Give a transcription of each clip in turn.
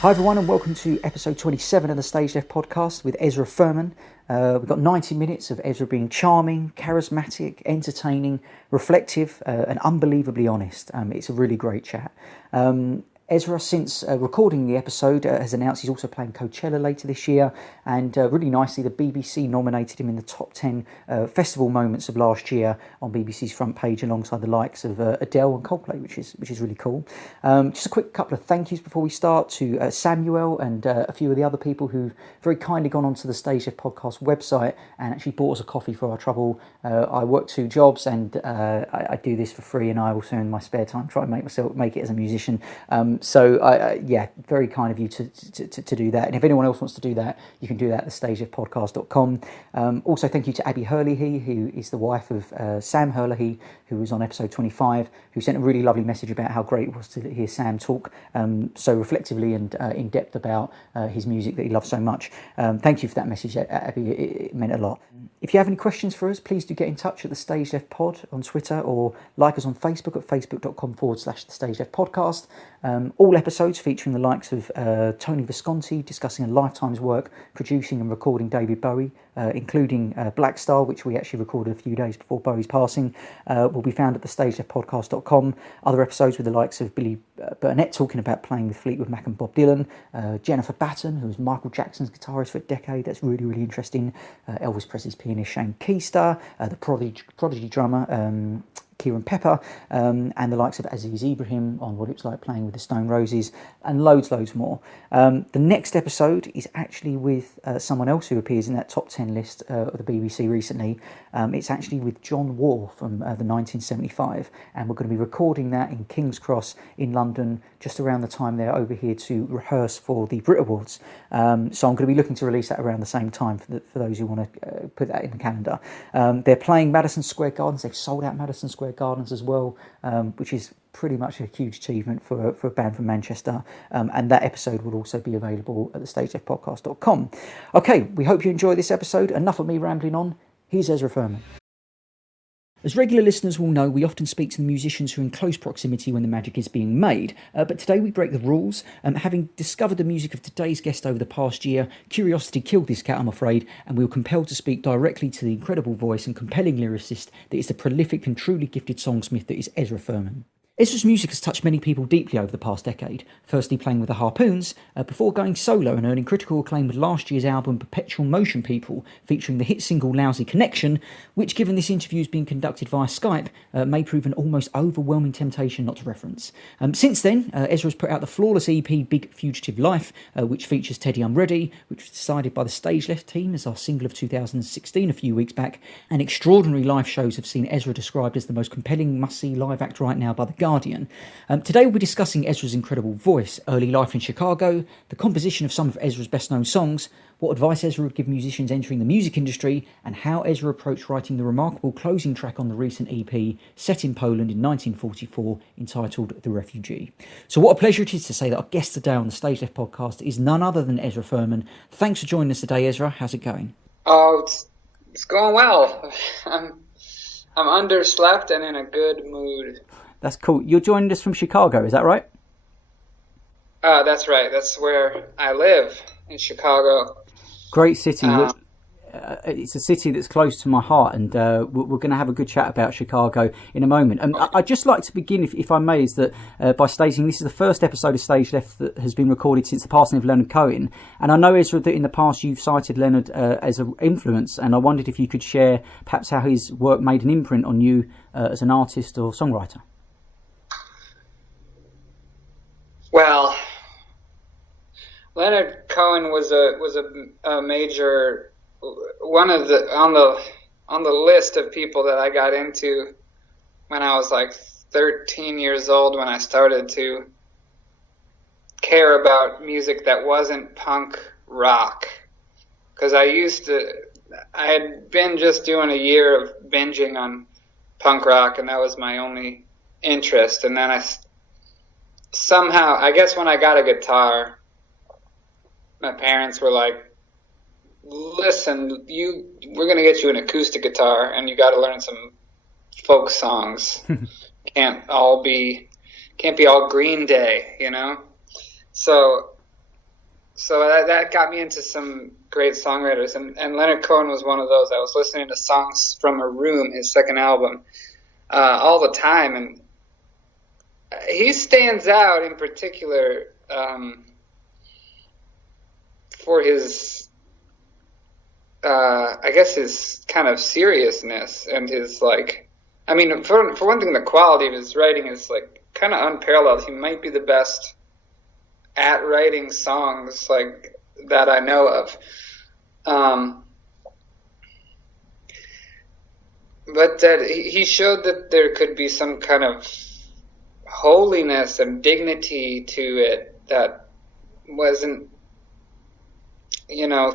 Hi everyone and welcome to episode 27 of the StageLeft Podcast with Ezra Furman. We've got 90 minutes of Ezra being charming, charismatic, entertaining, reflective and unbelievably honest. It's a really great chat. Ezra, since recording the episode, has announced he's also playing Coachella later this year, and really nicely the BBC nominated him in the top 10 festival moments of last year on BBC's front page alongside the likes of Adele and Coldplay, which is really cool. Just a quick couple of thank yous before we start to Samuel and a few of the other people who've very kindly gone onto the StageLeft Podcast website and actually bought us a coffee for our trouble. I work 2 jobs and I do this for free, and I also in my spare time try and make it as a musician. So, very kind of you to do that. And if anyone else wants to do that, you can do that at thestageleftpodcast.com. Also, thank you to Abby Hurley, who is the wife of Sam Hurley, who was on episode 25, who sent a really lovely message about how great it was to hear Sam talk so reflectively and in depth about his music that he loves so much. Thank you for that message, Abby. It meant a lot. If you have any questions for us, please do get in touch at the StageLeft Pod on Twitter or like us on Facebook at facebook.com/thestageleftpodcast. All episodes featuring the likes of Tony Visconti discussing a lifetime's work producing and recording David Bowie, including Black Star, which we actually recorded a few days before Bowie's passing, will be found at thestageleftpodcast.com. Other episodes with the likes of Billy Burnett talking about playing with Fleetwood Mac and Bob Dylan, Jennifer Batten, who was Michael Jackson's guitarist for a decade, that's really, really interesting, Elvis Presley's pianist Shane Keister, the Prodigy drummer Kieran Pepper, and the likes of Aziz Ibrahim on what it was like playing with the Stone Roses, and loads more. The next episode is actually with someone else who appears in that top 10 list of the BBC recently. It's actually with John Waugh from the 1975, and we're going to be recording that in King's Cross in London just around the time they're over here to rehearse for the Brit Awards. So I'm going to be looking to release that around the same time for those who want to put that in the calendar. They're playing Madison Square Gardens. They've sold out Madison Square Gardens as well, which is pretty much a huge achievement for a band from Manchester, and that episode will also be available at thestageleftpodcast.com. Okay, we hope you enjoy this episode. Enough of me rambling on. Here's Ezra Furman. As regular listeners will know, we often speak to the musicians who are in close proximity when the magic is being made, but today we break the rules. Having discovered the music of today's guest over the past year, curiosity killed this cat, I'm afraid, and we were compelled to speak directly to the incredible voice and compelling lyricist that is the prolific and truly gifted songsmith that is Ezra Furman. Ezra's music has touched many people deeply over the past decade, firstly playing with the Harpoons, before going solo and earning critical acclaim with last year's album Perpetual Motion People, featuring the hit single Lousy Connection, which, given this interview is being conducted via Skype, may prove an almost overwhelming temptation not to reference. Since then, Ezra's put out the flawless EP Big Fugitive Life, which features Teddy Unready, which was decided by the StageLeft team as our single of 2016 a few weeks back, and extraordinary live shows have seen Ezra described as the most compelling must-see live act right now by The Guardian. Today we'll be discussing Ezra's incredible voice, early life in Chicago, the composition of some of Ezra's best-known songs, what advice Ezra would give musicians entering the music industry, and how Ezra approached writing the remarkable closing track on the recent EP, set in Poland in 1944, entitled The Refugee. So what a pleasure it is to say that our guest today on the StageLeft Podcast is none other than Ezra Furman. Thanks for joining us today, Ezra. How's it going? Oh, it's going well. I'm underslept and in a good mood. That's cool. You're joining us from Chicago, is that right? That's right. That's where I live, in Chicago. Great city. It's a city that's close to my heart, and we're going to have a good chat about Chicago in a moment. I'd just like to begin, if I may, is that by stating this is the first episode of StageLeft that has been recorded since the passing of Leonard Cohen. And I know, Ezra, that in the past you've cited Leonard as an influence, and I wondered if you could share perhaps how his work made an imprint on you as an artist or songwriter. Well, Leonard Cohen was a major one of the on the list of people that I got into when I was like 13 years old, when I started to care about music that wasn't punk rock, because I had been just doing a year of binging on punk rock, and that was my only interest. And then somehow, I guess when I got a guitar, my parents were like, listen, we're going to get you an acoustic guitar, and you got to learn some folk songs. Can't be all Green Day, you know? So so that got me into some great songwriters, and Leonard Cohen was one of those. I was listening to songs from A Room, his second album, all the time, and he stands out in particular for his, I guess, his kind of seriousness and his, like, I mean, for one thing, the quality of his writing is like kind of unparalleled. He might be the best at writing songs like that I know of. But that he showed that there could be some kind of holiness and dignity to it that wasn't,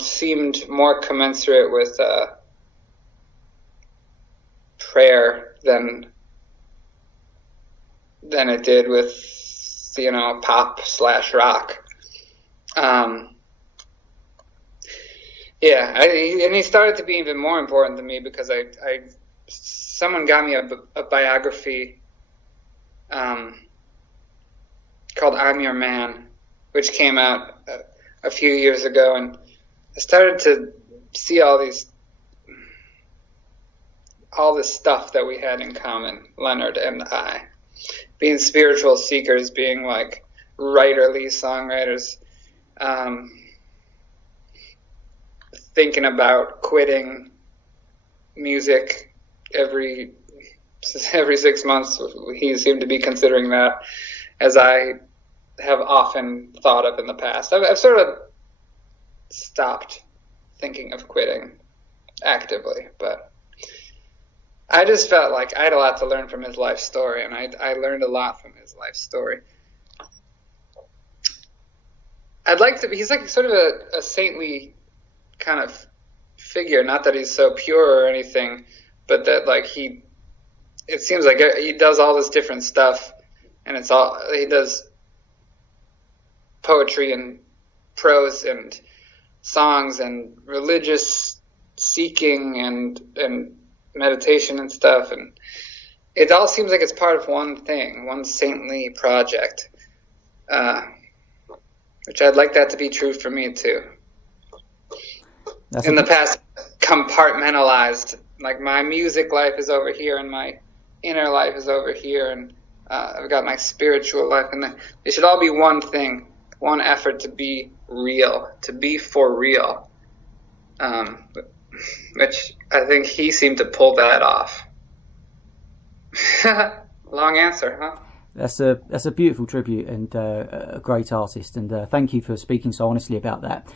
seemed more commensurate with prayer than it did with, pop/rock. And he started to be even more important to me because someone got me a biography called I'm Your Man, which came out a few years ago, and I started to see all this stuff that we had in common, Leonard and I, being spiritual seekers, being like writerly songwriters, thinking about quitting music every 6 months. He seemed to be considering that, as I have often thought of in the past. I've sort of stopped thinking of quitting actively, but I just felt like I had a lot to learn from his life story, and I learned a lot from his life story. I'd like to be, he's like sort of a saintly kind of figure, not that he's so pure or anything, but that like it seems like he does all this different stuff, and he does poetry and prose and songs and religious seeking and meditation and stuff, and it all seems like it's part of one thing, one saintly project, which I'd like that to be true for me too. In the past, compartmentalized, like my music life is over here and my inner life is over here, and I've got my spiritual life, and they should all be one thing, one effort to be real, to be for real, which I think he seemed to pull that off. Long answer, huh? That's a beautiful tribute and a great artist, and thank you for speaking so honestly about that.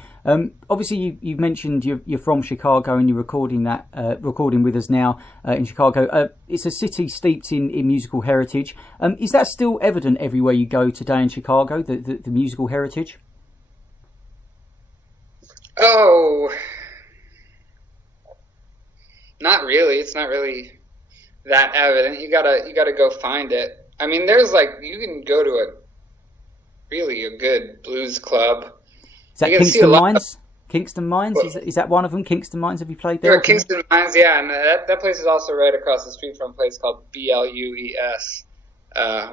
Obviously, you've mentioned you're from Chicago and you're recording with us now in Chicago. It's a city steeped in musical heritage. Is that still evident everywhere you go today in Chicago, the musical heritage? Oh, not really. It's not really that evident. You gotta go find it. I mean, there's you can go to a good blues club. Is that Kingston Mines? Kingston Mines? Is that one of them? Kingston Mines, have you played there? Sure, Kingston Mines, yeah. And that place is also right across the street from a place called BLUES,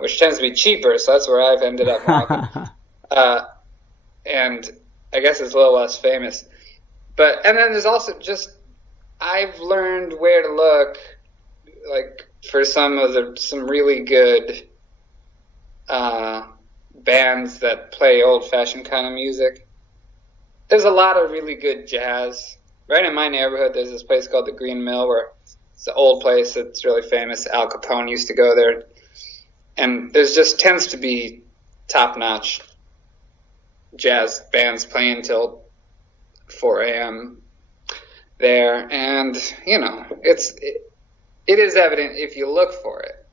which tends to be cheaper, so that's where I've ended up walking. And I guess it's a little less famous. And then there's also I've learned where to look, for some really good bands that play old-fashioned kind of music. There's a lot of really good jazz. Right in my neighborhood, there's this place called the Green Mill, where it's an old place that's really famous. Al Capone used to go there. And there's tends to be top-notch jazz bands playing till 4 a.m. there. And, it is evident if you look for it.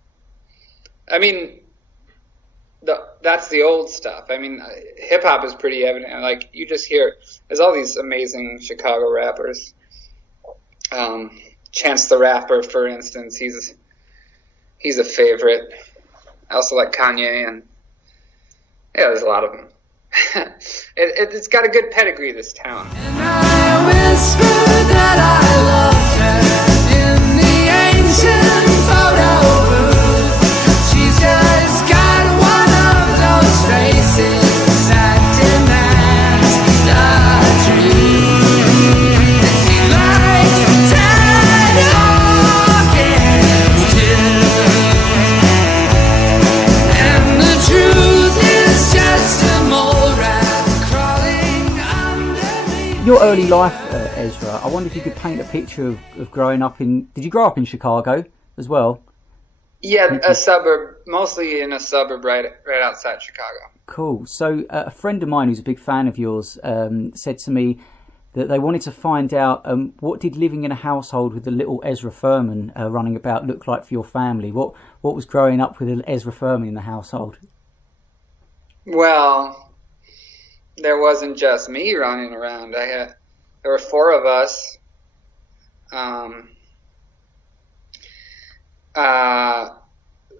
I mean, that's the old stuff. I mean, hip-hop is pretty evident. You just hear, there's all these amazing Chicago rappers. Chance the Rapper, for instance, he's a favorite. I also like Kanye, and yeah, there's a lot of them. It's got a good pedigree, this town. And I whispered that I loved her in the ancient photo booth. She's just got one of those faces that demands Your early life, Ezra, I wonder if you could paint a picture of growing up in... Did you grow up in Chicago as well? Yeah, a suburb, mostly in a suburb right outside Chicago. Cool. So a friend of mine who's a big fan of yours said to me that they wanted to find out what did living in a household with a little Ezra Furman running about look like for your family? What was growing up with an Ezra Furman in the household? Well, there wasn't just me running around. There were four of us.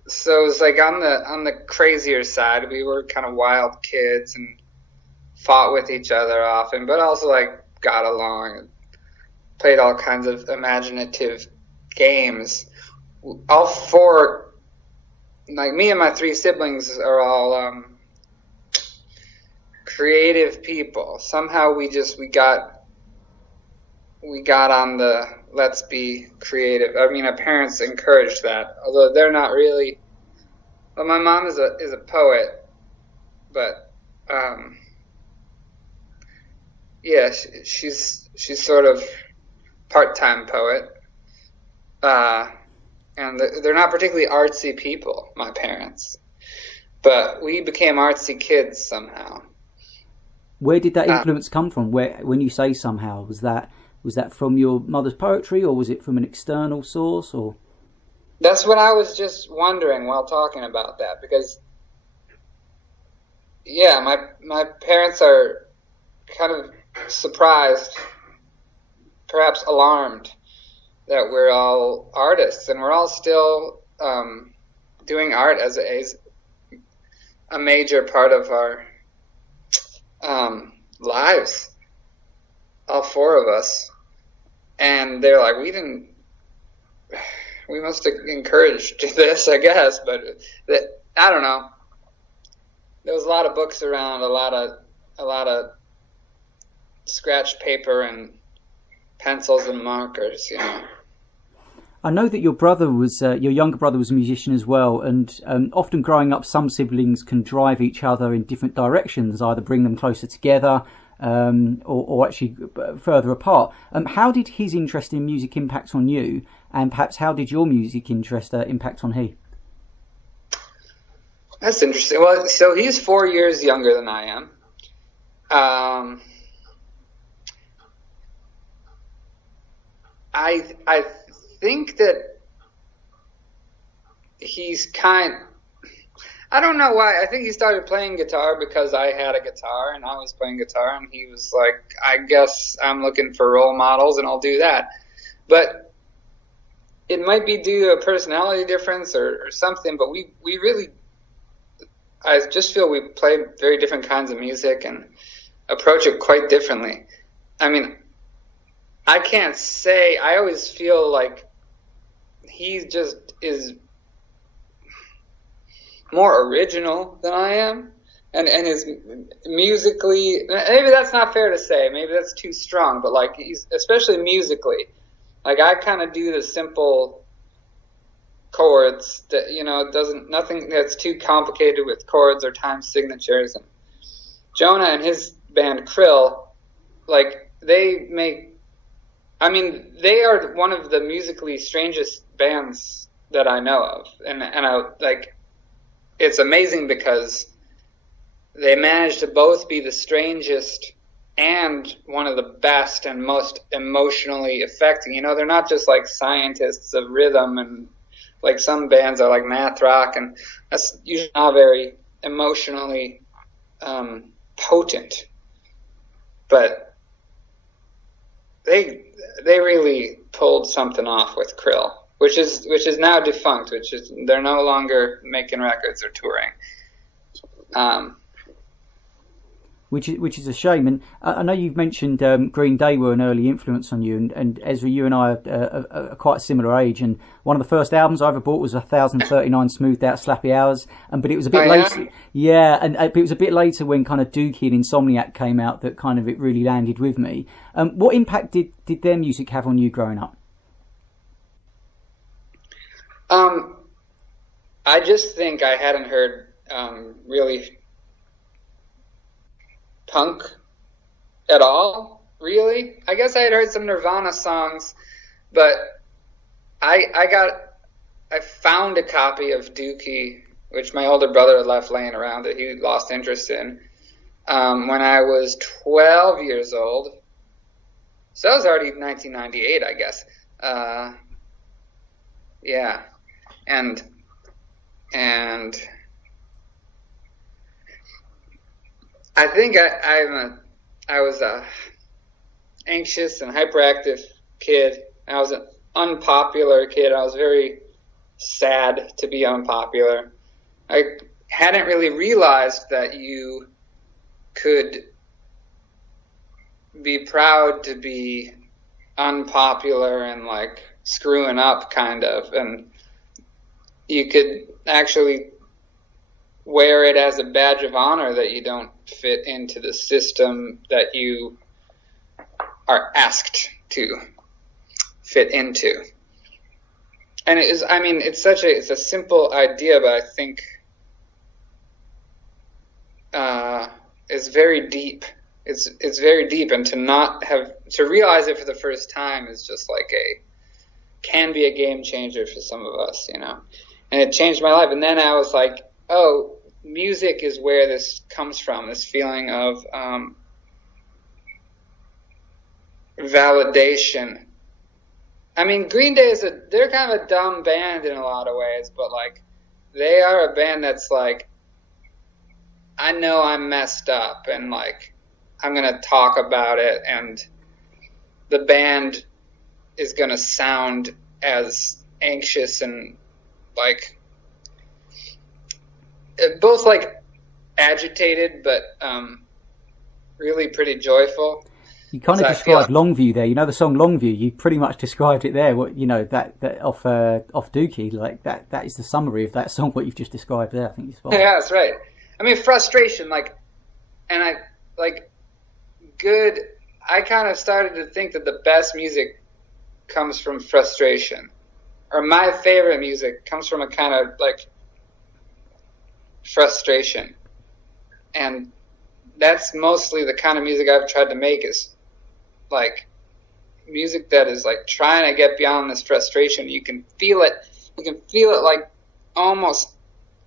So it was like on the crazier side. We were kind of wild kids and fought with each other often, but also like got along and played all kinds of imaginative games. All four, like me and my three siblings, are all creative people. Somehow we got on the let's be creative. I mean, our parents encouraged that, although they're not really. Well, my mom is a poet, but yeah, she's sort of part-time poet, and they're not particularly artsy people, my parents, but we became artsy kids somehow. Where did that influence come from? When you say somehow, was that from your mother's poetry, or was it from an external source, or? That's what I was just wondering while talking about that, because, yeah, my parents are kind of surprised, perhaps alarmed, that we're all artists, and we're all still doing art as a major part of our lives, all four of us. And they're like, we must have encouraged this, I guess, but I don't know. There was a lot of books around, a lot of scratch paper and pencils and markers, you know. I know that your younger brother was a musician as well, and often growing up, some siblings can drive each other in different directions, either bring them closer together or actually further apart. How did his interest in music impact on you, and perhaps how did your music interest impact on he? That's interesting. Well, so he's 4 years younger than I am. I think that he's I don't know why. I think he started playing guitar because I had a guitar and I was playing guitar, and he was like, I guess I'm looking for role models and I'll do that. But it might be due to a personality difference or something, but we really, I just feel we play very different kinds of music and approach it quite differently. I mean, I can't say, I always feel like he just is more original than I am, and is musically, maybe that's not fair to say, maybe that's too strong, but like he's, especially musically, like I kind of do the simple chords that, you know, nothing that's too complicated with chords or time signatures. And Jonah and his band Krill, like they are one of the musically strangest bands that I know of, and I like, it's amazing because they managed to both be the strangest and one of the best and most emotionally affecting. You know, they're not just like scientists of rhythm, and like some bands are like math rock, and that's usually not very emotionally potent. But they really pulled something off with Krill, which is now defunct. They're no longer making records or touring. Which is a shame. And I know you've mentioned Green Day were an early influence on you, and Ezra, you and I are quite a similar age. And one of the first albums I ever bought was 1039 Smoothed Out Slappy Hours, but it was a bit later. Yeah, and it was a bit later when kind of Dookie and Insomniac came out that kind of it really landed with me. What impact did their music have on you growing up? I just think I hadn't heard really punk at all really. I guess I had heard some Nirvana songs, but I found a copy of Dookie, which my older brother had left laying around that he lost interest in, when I was 12 years old. So that was already 1998, I guess. Yeah. And I think I was a anxious and hyperactive kid. I was an unpopular kid. I was very sad to be unpopular. I hadn't really realized that you could be proud to be unpopular and like screwing up kind of, and you could actually wear it as a badge of honor that you don't fit into the system that you are asked to fit into. And it is, I mean, it's a simple idea, but I think it's very deep. It's very deep, and to realize it for the first time is just like can be a game changer for some of us, you know. And it changed my life. And then I was like, oh, music is where this comes from, this feeling of validation. I mean, Green Day they're kind of a dumb band in a lot of ways, but like they are a band that's like, I know I'm messed up and like I'm going to talk about it, and the band is going to sound as anxious and like both like agitated but really pretty joyful. You kind of described Longview there. You know the song Longview. You pretty much described it there. What, you know, that off Dookie, like that is the summary of that song. What you've just described there, I think. Yeah, that's right. I mean, frustration, like, and I like good. I kind of started to think that the best music comes from frustration, or my favorite music comes from a kind of like frustration, and that's mostly the kind of music I've tried to make, is like music that is like trying to get beyond this frustration. You can feel it like almost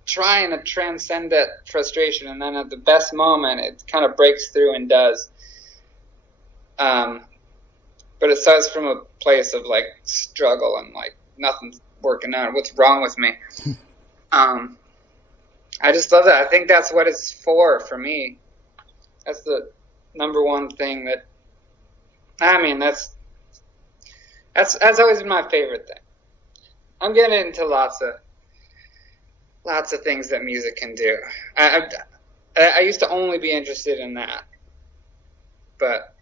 trying to transcend that frustration, and then at the best moment it kind of breaks through and does. But it starts from a place of like struggle and like nothing's working out. What's wrong with me? I just love that. I think that's what it's for me. That's the number one thing that, I mean, that's always been my favorite thing. I'm getting into lots of things that music can do. I used to only be interested in that, but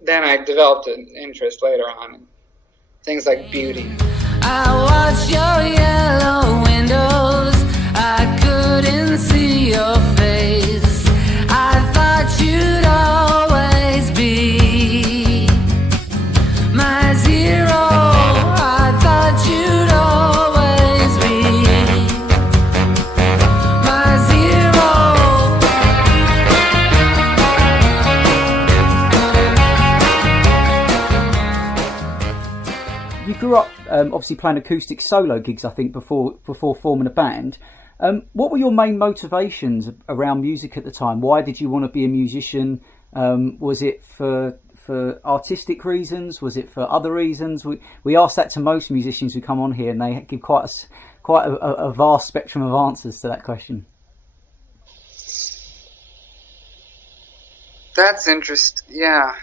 then I developed an interest later on in things like beauty. I watched your yellow windows. I couldn't see your face. I thought you'd always be my zero. I thought you'd always be my zero. You grew up obviously playing acoustic solo gigs, I think, before forming a band. What were your main motivations around music at the time? Why did you want to be a musician? Was it for artistic reasons? Was it for other reasons? We ask that to most musicians who come on here, and they give quite a vast spectrum of answers to that question. That's interesting. Yeah.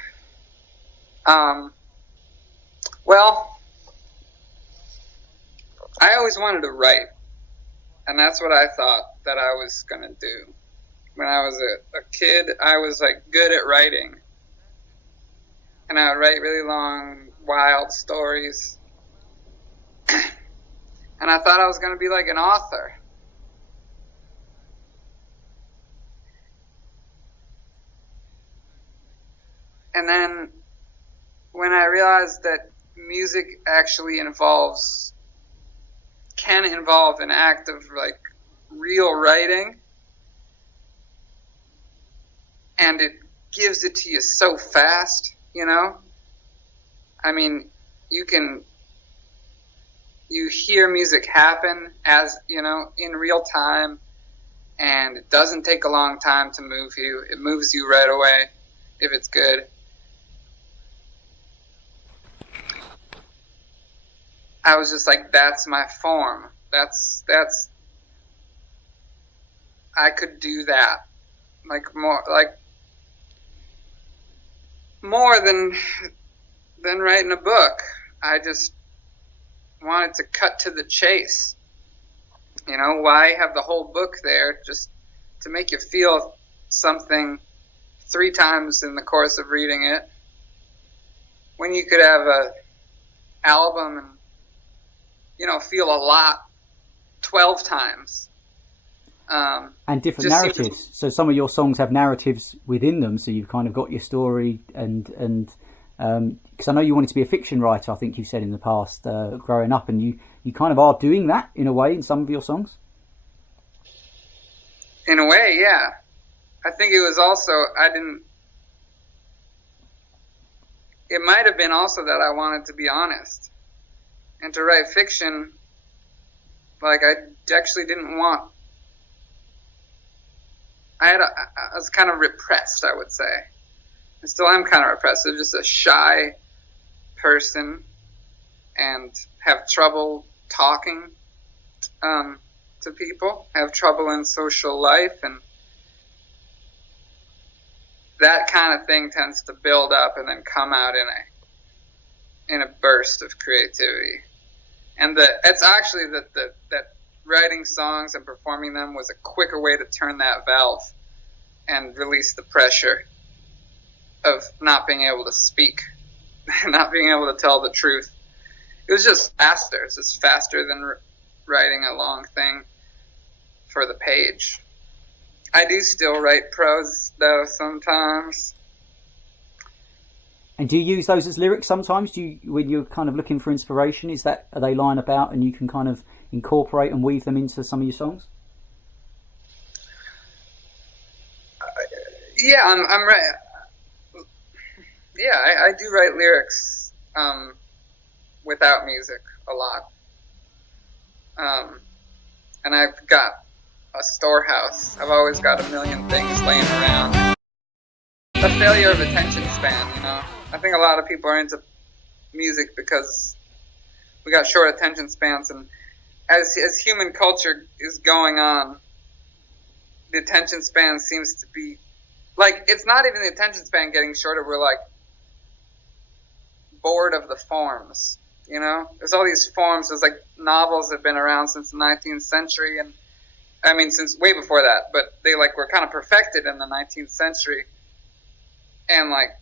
Well, I always wanted to write. And that's what I thought that I was going to do. When I was a kid, I was like good at writing. And I would write really long, wild stories. And I thought I was going to be like an author. And then when I realized that music actually can involve an act of like real writing, and it gives it to you so fast, you know? I mean, you hear music happen as, you know, in real time, and it doesn't take a long time to move you. It moves you right away if it's good. I was just like, that's my form. That's I could do that. More than writing a book. I just wanted to cut to the chase. You know, why have the whole book there just to make you feel something 3 times in the course of reading it, when you could have a album and, you know, feel a lot 12 times. And different narratives. So some of your songs have narratives within them, so you've kind of got your story and because I know you wanted to be a fiction writer, I think you said in the past, growing up, and you kind of are doing that in a way in some of your songs. In a way, yeah. I think it was also, it might have been also that I wanted to be honest. And to write fiction, like, I actually didn't want, I was kind of repressed, I would say. I still am kind of repressed. I'm just a shy person and have trouble talking to people, have trouble in social life, and that kind of thing tends to build up and then come out in a burst of creativity. And it's actually that writing songs and performing them was a quicker way to turn that valve and release the pressure of not being able to speak, not being able to tell the truth. It was just faster. It's just faster than writing a long thing for the page. I do still write prose, though, sometimes. And do you use those as lyrics sometimes? When you're kind of looking for inspiration, are they lying about and you can kind of incorporate and weave them into some of your songs? Yeah, I'm right. Yeah, I do write lyrics without music a lot. And I've got a storehouse. I've always got a million things laying around. A failure of attention span, you know. I think a lot of people are into music because we got short attention spans, and as human culture is going on, the attention span seems to be, like, it's not even the attention span getting shorter, we're like bored of the forms, you know? There's all these forms. There's like novels have been around since the 19th century, and I mean since way before that, but they like were kind of perfected in the 19th century, and like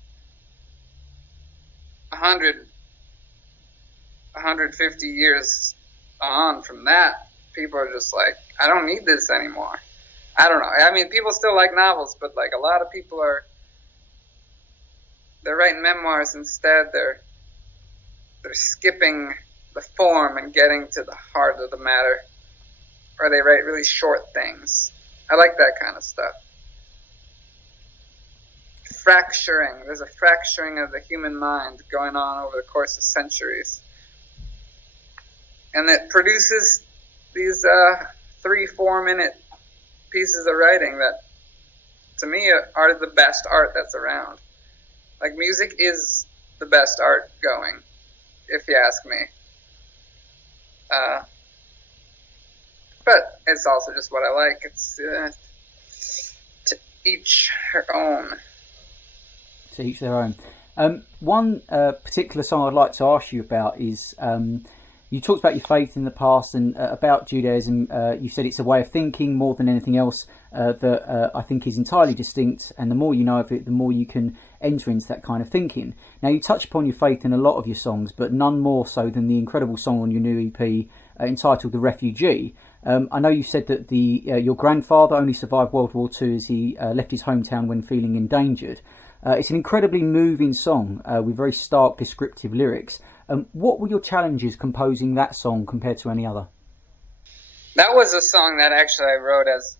150 years on from that, people are just like, I don't need this anymore. I don't know. I mean, people still like novels, but like a lot of people they're writing memoirs instead. They're skipping the form and getting to the heart of the matter, or they write really short things. I like that kind of stuff. Fracturing. There's a fracturing of the human mind going on over the course of centuries. And it produces these 3-4 minute pieces of writing that, to me, are the best art that's around. Like, music is the best art going, if you ask me. But it's also just what I like. It's to each her own. To each their own. One particular song I'd like to ask you about is, you talked about your faith in the past and about Judaism. You said it's a way of thinking more than anything else that I think is entirely distinct, and the more you know of it, the more you can enter into that kind of thinking. Now, you touch upon your faith in a lot of your songs, but none more so than the incredible song on your new EP entitled The Refugee. I know you said that your grandfather only survived World War II as he left his hometown when feeling endangered. It's an incredibly moving song with very stark descriptive lyrics. What were your challenges composing that song compared to any other? That was a song that actually I wrote as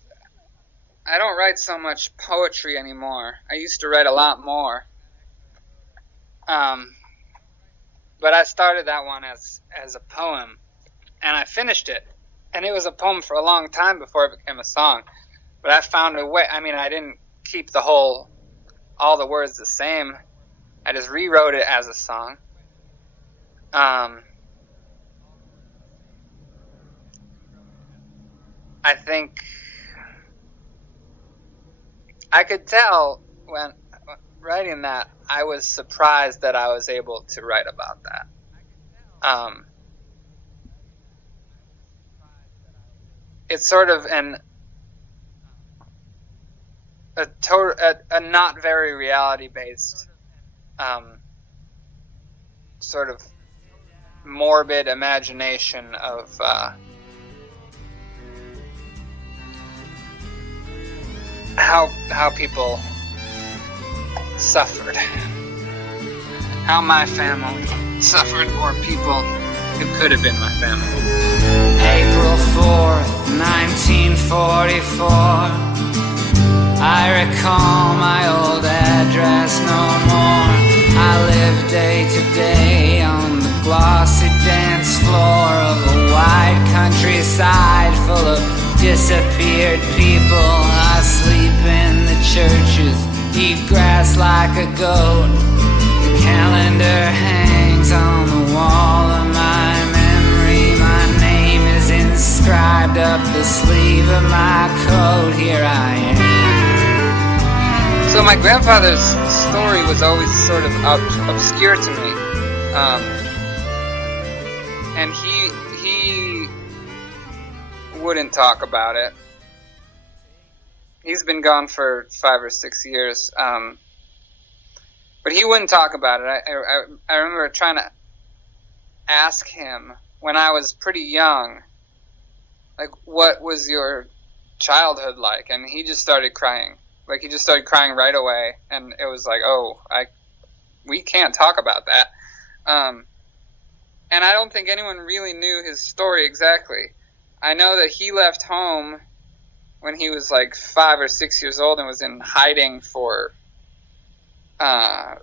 don't write so much poetry anymore. I used to write a lot more. But I started that one as a poem, and I finished it. And it was a poem for a long time before it became a song. But I found a way. I mean, I didn't keep all the words the same. I just rewrote it as a song. I think I could tell when writing that, I was surprised that I was able to write about that. It's sort of a not very reality-based, sort of morbid imagination of how people suffered, how my family suffered, or people who could have been my family. April 4th, 1944. I recall my old address no more. I live day to day on the glossy dance floor of a wide countryside full of disappeared people. I sleep in the churches, eat grass like a goat. The calendar hangs on the wall of my memory. My name is inscribed up the sleeve of my coat. Here I am. So my grandfather's story was always sort of obscure to me, and he wouldn't talk about it. He's been gone for 5 or 6 years, but he wouldn't talk about it. I remember trying to ask him when I was pretty young, like, what was your childhood like? And he just started crying. Like, he just started crying right away, and it was like, we can't talk about that. And I don't think anyone really knew his story exactly. I know that he left home when he was like 5 or 6 years old and was in hiding for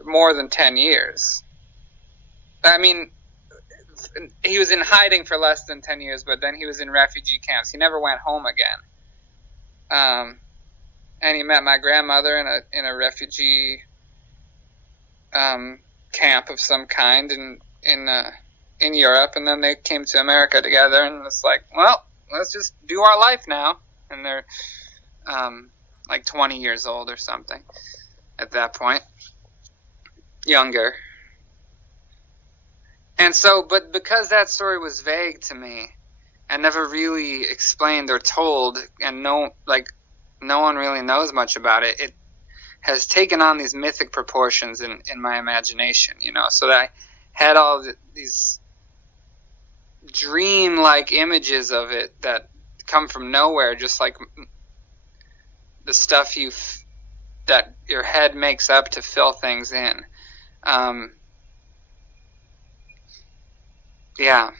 more than 10 years. I mean, he was in hiding for less than 10 years, but then he was in refugee camps. He never went home again. And he met my grandmother in a refugee camp of some kind in Europe, and then they came to America together, and it's like, well, let's just do our life now. And they're like 20 years old or something at that point, younger. And so, but because that story was vague to me and never really explained or told, and no one really knows much about it, it has taken on these mythic proportions in my imagination, so that I had all these dream-like images of it that come from nowhere, just like the stuff that your head makes up to fill things in. Yeah.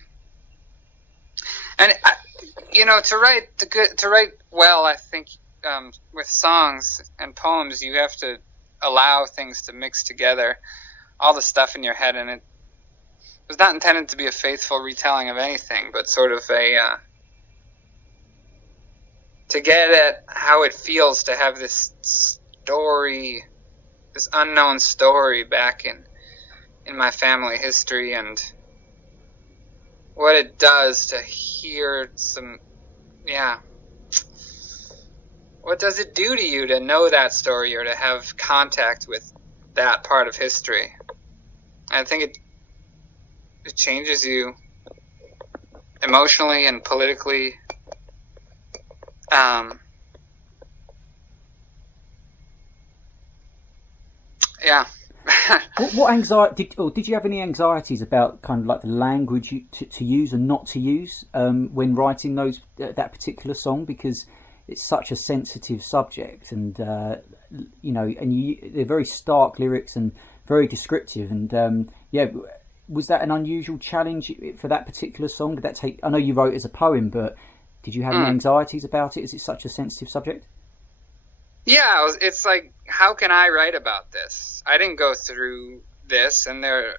And to write well, I think with songs and poems, you have to allow things to mix together, all the stuff in your head, and it was not intended to be a faithful retelling of anything, but sort of to get at how it feels to have this story, this unknown story back in my family history, and what it does to hear what does it do to you to know that story or to have contact with that part of history? I think it changes you emotionally and politically. Yeah. What anxiety did you have any anxieties about kind of like the language to use and not to use when writing that particular song, because it's such a sensitive subject, and they're very stark lyrics and very descriptive, and was that an unusual challenge for that particular song? Did that take? I know you wrote it as a poem, but did you have any anxieties about it? Is it such a sensitive subject? Yeah, it's like, how can I write about this? I didn't go through this, and there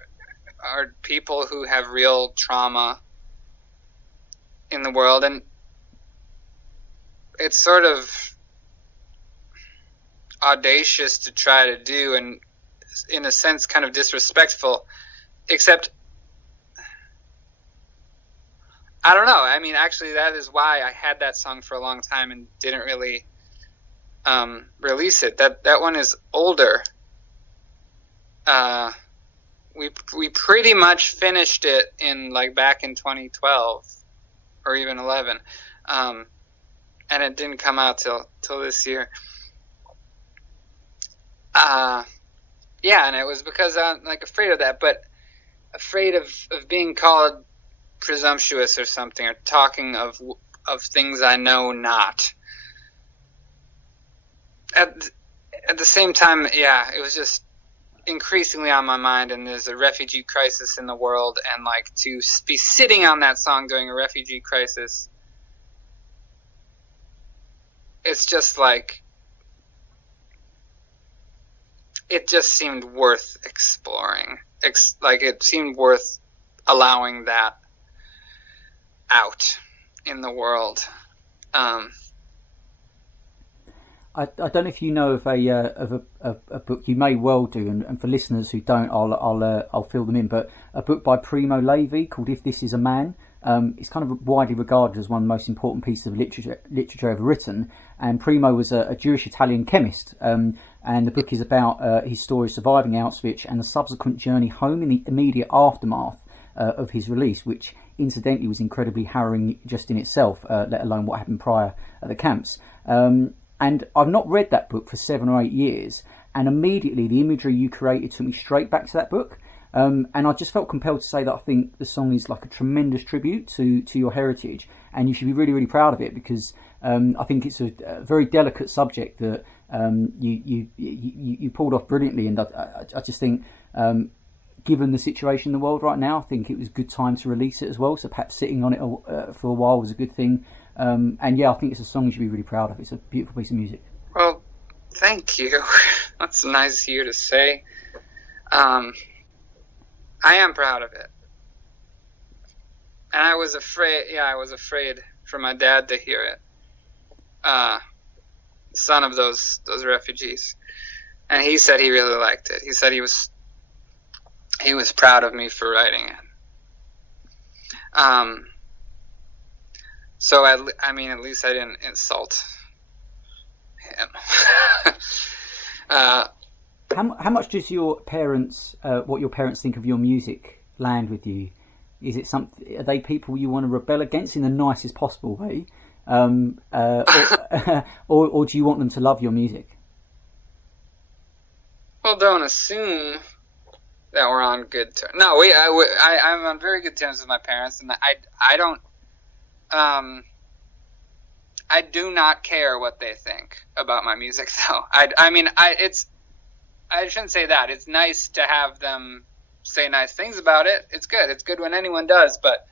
are people who have real trauma in the world, and it's sort of audacious to try to do, and in a sense kind of disrespectful, except I don't know. I mean, actually, that is why I had that song for a long time and didn't really release it. That one is older. We pretty much finished it in back in 2012 or even 11, and it didn't come out till this year. Yeah, and it was because I'm afraid of that, but afraid of being called presumptuous or something, or talking of things I know not. At the same time, yeah, it was just increasingly on my mind, and there's a refugee crisis in the world, and to be sitting on that song during a refugee crisis, it's just it just seemed worth exploring. It seemed worth allowing that out in the world. I don't know if you know of a book. You may well do, and for listeners who don't, I'll fill them in. But a book by Primo Levi called "If This Is a Man." It's kind of widely regarded as one of the most important pieces of literature ever written. And Primo was a Jewish Italian chemist, and the book is about his story of surviving Auschwitz and the subsequent journey home in the immediate aftermath of his release, which incidentally was incredibly harrowing just in itself, let alone what happened prior at the camps. And I've not read that book for 7 or 8 years, and immediately the imagery you created took me straight back to that book. And I just felt compelled to say that I think the song is a tremendous tribute to your heritage, and you should be really, really proud of it, because I think it's a very delicate subject that you pulled off brilliantly. And I just think, given the situation in the world right now, I think it was a good time to release it as well. So perhaps sitting on it for a while was a good thing. And yeah, I think it's a song you should be really proud of. It's a beautiful piece of music. Well, thank you. That's nice of you to say. I am proud of it. And I was afraid for my dad to hear it. Son of those refugees. And he said he really liked it. He said he was proud of me for writing it. So at least I didn't insult him. How much does your parents, what your parents think of your music, land with you? Is it something? Are they people you want to rebel against in the nicest possible way, or do you want them to love your music? Well, don't assume that we're on good terms. No, I'm on very good terms with my parents, and I don't. I do not care what they think about my music, though. I shouldn't say that. It's nice to have them say nice things about it. It's good. It's good when anyone does, but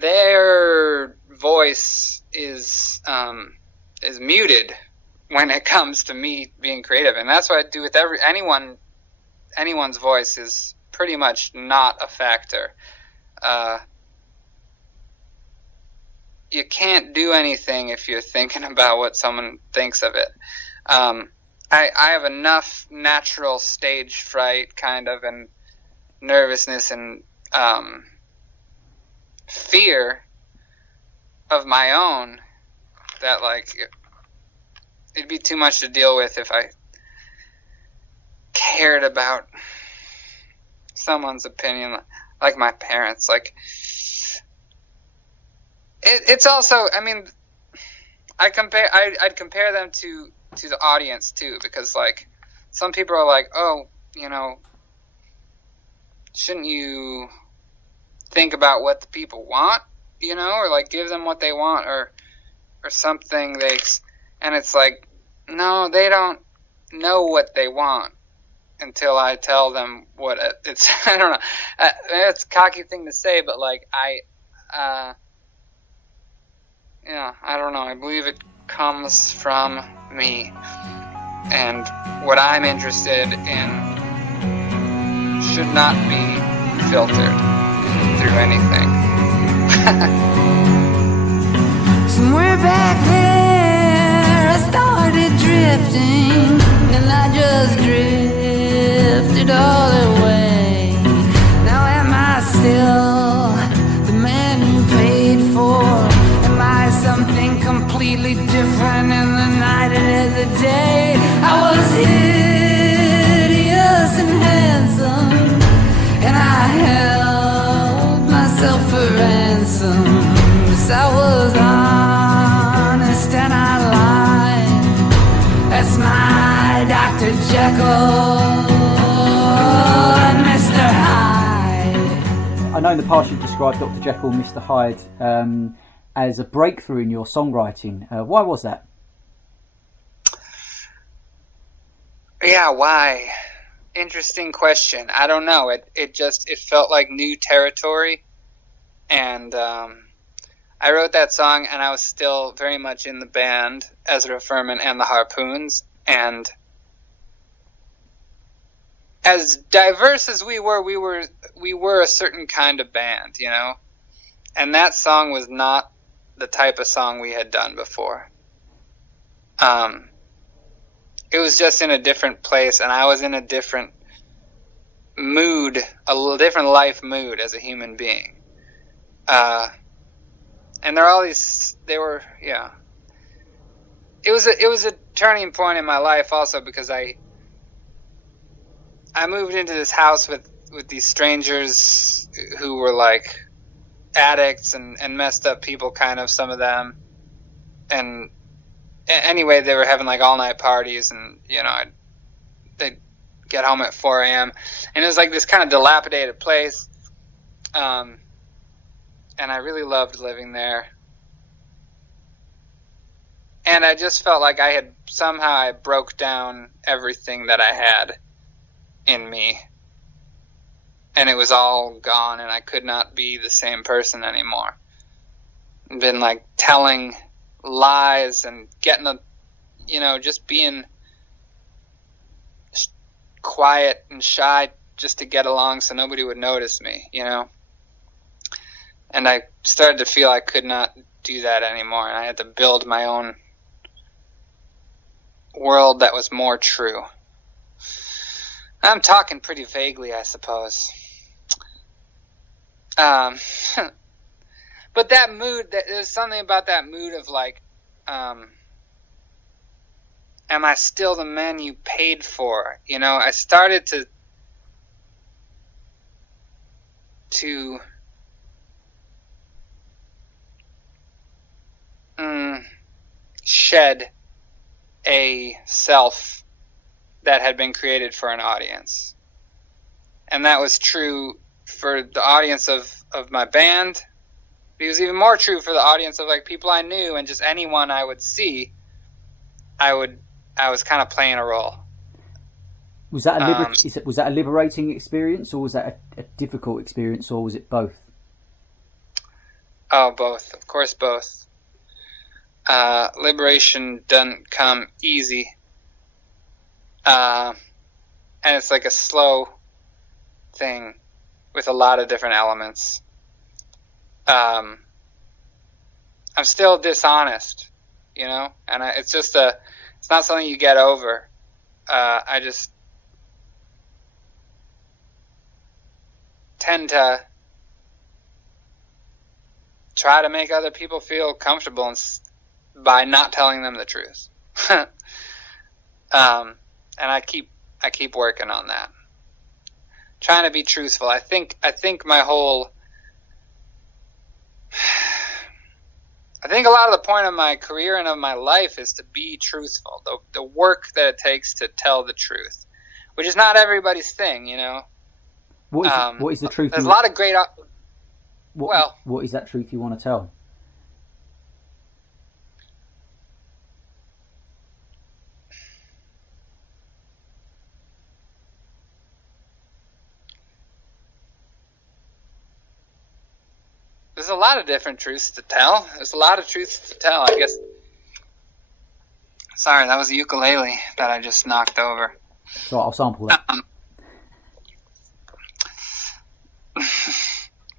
their voice is muted when it comes to me being creative, and that's what I do with anyone. Anyone's voice is pretty much not a factor. You can't do anything if you're thinking about what someone thinks of it. I have enough natural stage fright, kind of, and nervousness and fear of my own that it'd be too much to deal with if I cared about someone's opinion, like my parents. It's also, I'd compare them to the audience too, because some people are like, oh, shouldn't you think about what the people want, or give them what they want, or something. And it's like, no, they don't know what they want until I tell them what it's. I don't know. It's a cocky thing to say, but I don't know. I believe it comes from me. And what I'm interested in should not be filtered through anything. Somewhere back there, I started drifting, and I just drifted all away. Now am I still the man you paid for? Am I something completely different in the night and in the day? I was hideous and handsome, and I held myself for ransom. Yes, I was honest and I lied. That's my Dr. Jekyll and Mr. Hyde. I know in the past you've described Dr. Jekyll and Mr. Hyde as a breakthrough in your songwriting. Why was that? Yeah, why? Interesting question. I don't know. It felt like new territory. And I wrote that song and I was still very much in the band, Ezra Furman and the Harpoons. And as diverse as we were a certain kind of band, you know? And that song was not the type of song we had done before. It was just in a different place, and I was in a different mood, a different life mood as a human being. And there are all these, it was a turning point in my life also, because I moved into this house with these strangers who were like addicts and messed up people, kind of, some of them. And anyway, they were having like all night parties, and they'd get home at 4 a.m. and it was like this kind of dilapidated place. And I really loved living there. And I just felt like I broke down everything that I had in me. And it was all gone, and I could not be the same person anymore. I've been like telling lies and getting just being quiet and shy just to get along so nobody would notice me, And I started to feel I could not do that anymore, and I had to build my own world that was more true. I'm talking pretty vaguely, I suppose. But that mood, there's something about that mood of like, am I still the man you paid for? I started to shed a self that had been created for an audience. And that was true for the audience of my band. It was even more true for the audience of like people I knew, and just anyone I would see. I was kind of playing a role. Was that a liberating experience, or was that a difficult experience, or was it both? Oh, both. Of course, both. Liberation doesn't come easy. And it's like a slow thing with a lot of different elements. I'm still dishonest, and it's not something you get over. I just tend to try to make other people feel comfortable by not telling them the truth. And I keep working on that. Trying to be truthful. I think a lot of the point of my career and of my life is to be truthful. The work that it takes to tell the truth, which is not everybody's thing, What is the truth? There's a lot of great. What is that truth you want to tell? There's there's a lot of different truths to tell. There's a lot of truths to tell, I guess. Sorry, that was a ukulele that I just knocked over. So I'll sample that.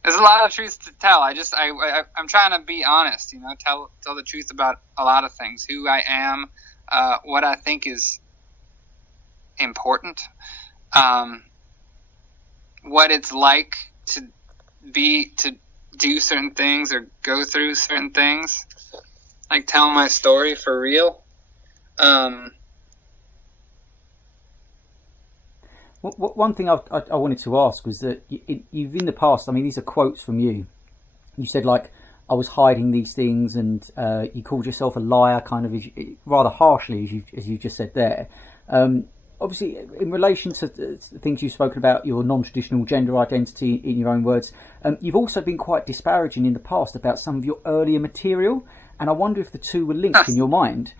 There's a lot of truths to tell. I'm trying to be honest, you know, tell the truth about a lot of things. Who I am, what I think is important, what it's like to do certain things or go through certain things. Like tell my story for real. One thing I wanted to ask was that you've in the past, I mean, these are quotes from you. You said, like, I was hiding these things, and you called yourself a liar, kind of rather harshly, as you just said there. Obviously, in relation to the things you've spoken about, your non-traditional gender identity, in your own words, you've also been quite disparaging in the past about some of your earlier material, and I wonder if the two were linked in your mind.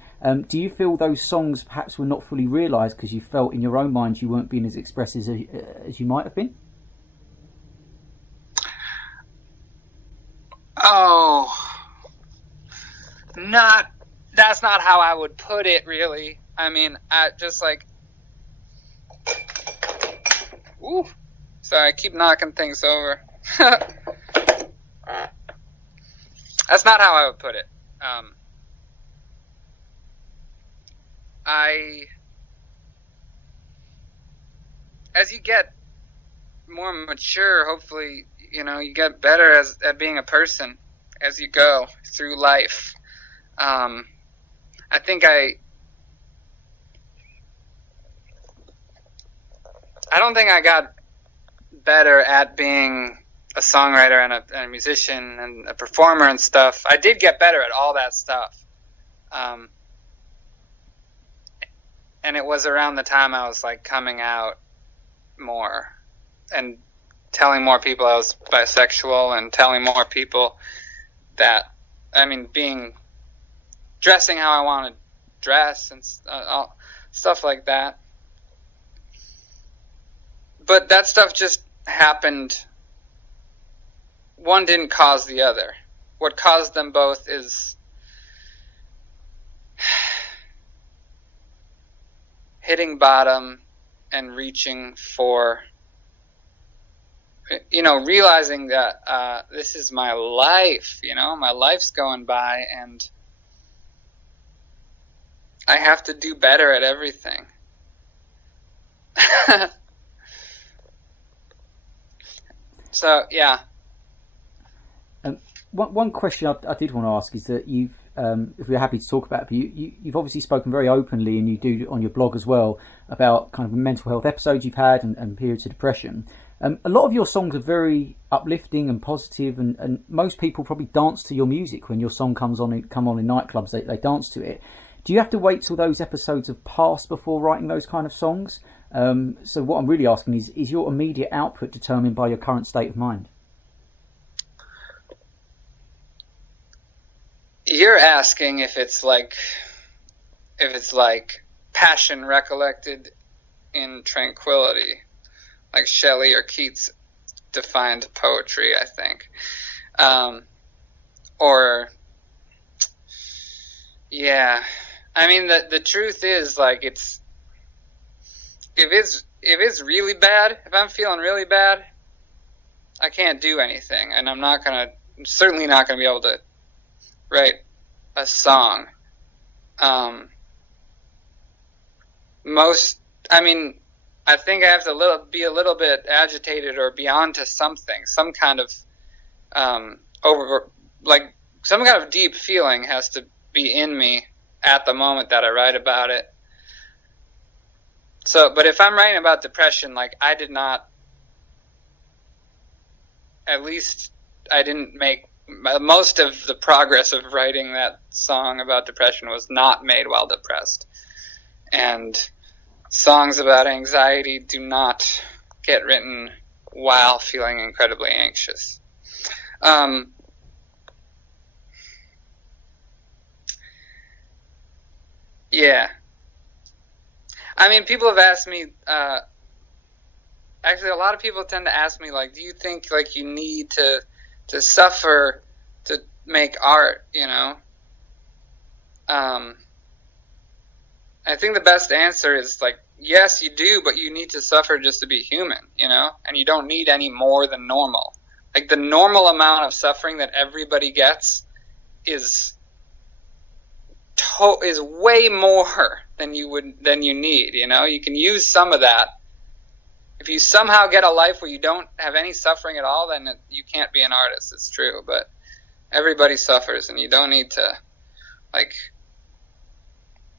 Do you feel those songs perhaps were not fully realised because you felt in your own mind you weren't being as expressive as you might have been? Oh, that's not how I would put it, really. I mean, I just like, ooh, sorry, I keep knocking things over. That's not how I would put it. As you get more mature, hopefully, you know, you get better at being a person as you go through life. I think I don't think I got better at being a songwriter and a musician and a performer and stuff. I did get better at all that stuff. And it was around the time I was like coming out more and telling more people I was bisexual and telling more people that, I mean, dressing how I want to dress and stuff like that. But that stuff just happened. One didn't cause the other. What caused them both is hitting bottom and reaching for, you know, realizing that this is my life, you know, my life's going by and I have to do better at everything. So, yeah. One question I did want to ask is that you've, if we're happy to talk about it, but you've obviously spoken very openly, and you do on your blog as well, about kind of mental health episodes you've had and periods of depression. A lot of your songs are very uplifting and positive, and most people probably dance to your music when your song come on in nightclubs. They dance to it. Do you have to wait till those episodes have passed before writing those kind of songs? So what I'm really asking is your immediate output determined by your current state of mind? You're asking if it's like passion recollected in tranquility, like Shelley or Keats defined poetry, I think. Or, yeah, I mean, the truth is, like, if it's really bad, if I'm feeling really bad, I can't do anything, and I'm certainly not gonna be able to write a song. I think I have to be a little bit agitated or be on to something, some kind of some kind of deep feeling has to be in me at the moment that I write about it. So, but if I'm writing about depression, like I didn't make most of the progress of writing that song about depression was not made while depressed. And songs about anxiety do not get written while feeling incredibly anxious. Yeah. I mean, people have asked me, actually a lot of people tend to ask me, like, do you think, like, you need to to suffer to make art, I think the best answer is like, yes, you do, but you need to suffer just to be human, and you don't need any more than normal. Like the normal amount of suffering that everybody gets is way more than you need, You can use some of that. If you somehow get a life where you don't have any suffering at all, then you can't be an artist. It's true, but everybody suffers, and you don't need to like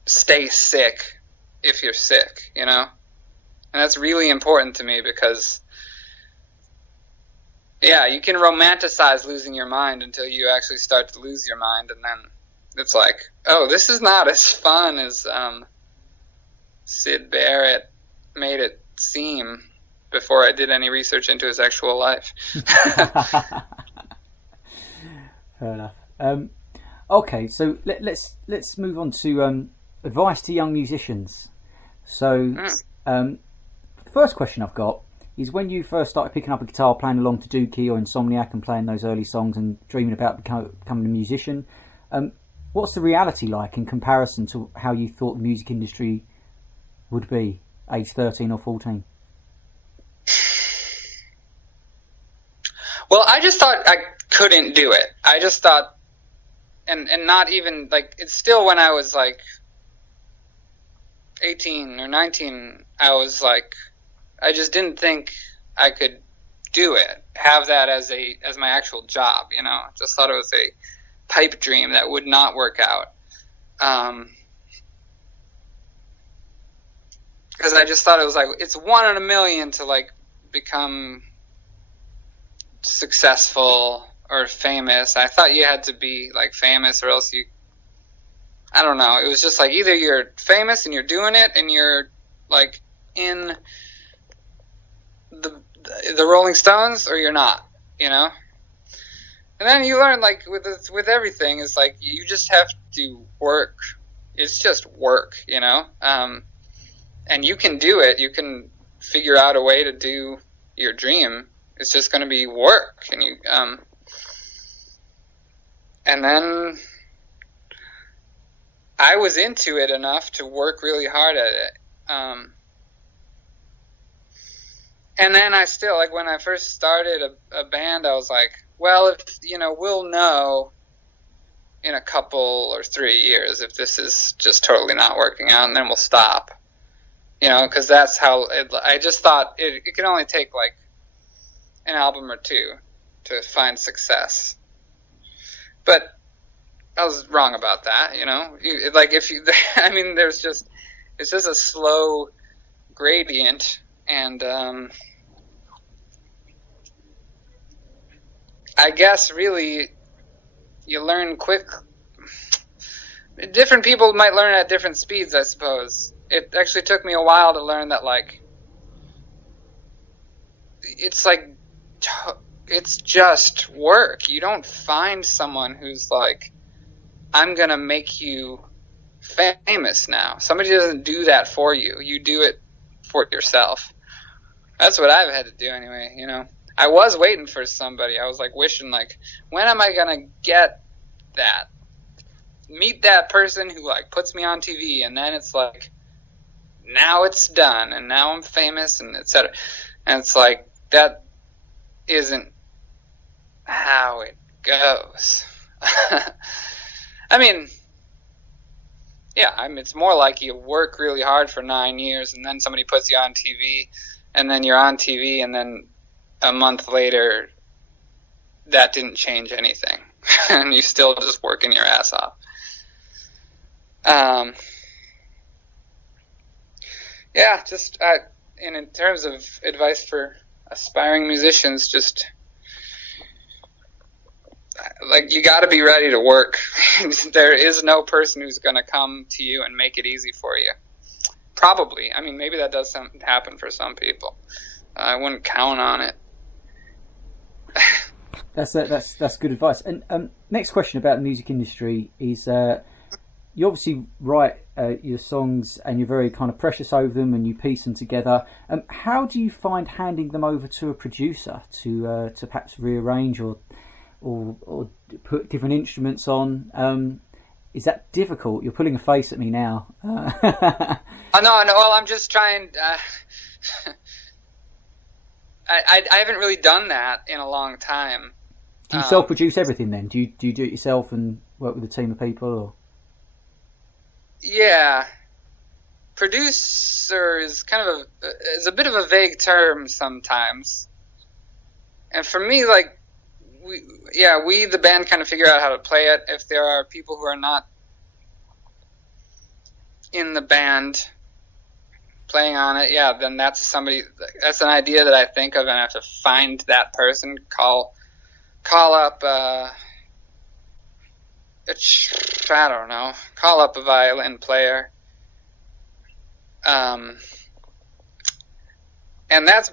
stay sick if you're sick, And that's really important to me because, yeah, you can romanticize losing your mind until you actually start to lose your mind, and then it's like, oh, this is not as fun as Syd Barrett made it seem before I did any research into his actual life. Fair enough. Okay, so let's move on to advice to young musicians. So, the first question I've got is, when you first started picking up a guitar, playing along to Dookie or Insomniac and playing those early songs and dreaming about becoming a musician, what's the reality like in comparison to how you thought the music industry would be, age 13 or 14? Well, I just thought I couldn't do it. I just thought, and not even, like, it's still when I was, like, 18 or 19, I was, like, I just didn't think I could do it, have that as my actual job, I just thought it was a pipe dream that would not work out. Because I just thought it was, like, it's 1 in a million to, like, become successful or famous. I thought you had to be like famous or else I don't know. It was just like, either you're famous and you're doing it and you're like in the Rolling Stones, or you're not, And then you learn, like, with everything, it's like you just have to work. It's just work, and you can do it. You can figure out a way to do your dream. It's just going to be work, and and then I was into it enough to work really hard at it. And then I still, like, when I first started a band, I was like, well, if, we'll know in a couple or 3 years if this is just totally not working out, and then we'll stop, because that's how I just thought it could only take, like, an album or two to find success. But I was wrong about that, it's just a slow gradient, and I guess really you learn quick. Different people might learn at different speeds, I suppose. It actually took me a while to learn that, like, it's like, it's just work. You don't find someone who's like, I'm going to make you famous now. Somebody doesn't do that for you. You do it for yourself. That's what I've had to do anyway, I was waiting for somebody. I was like wishing, like, when am I going to get that? Meet that person who, like, puts me on TV, and then it's like, now it's done, and now I'm famous, and etc. And it's like, that isn't how it goes. It's more like you work really hard for 9 years, and then somebody puts you on TV, and then you're on TV, and then a month later, that didn't change anything, and you still just working your ass off. In terms of advice for aspiring musicians, just like, you got to be ready to work. There is no person who's going to come to you and make it easy for you. Probably. Maybe that does happen for some people. I wouldn't count on it. That's good advice. And next question about the music industry is, you obviously write your songs and you're very kind of precious over them and you piece them together. How do you find handing them over to a producer to perhaps rearrange or or put different instruments on. Is that difficult? You're pulling a face at me now. Oh, no. Well, I'm just trying. I haven't really done that in a long time. Do you self-produce everything then? Do you do it yourself and work with a team of people? Or? Yeah. Producer is kind of is a bit of a vague term sometimes. And for me, like, we the band kind of figure out how to play it. If there are people who are not in the band playing on it, then that's an idea that I think of, and I have to find that person, call up I don't know, call up a violin player, and that's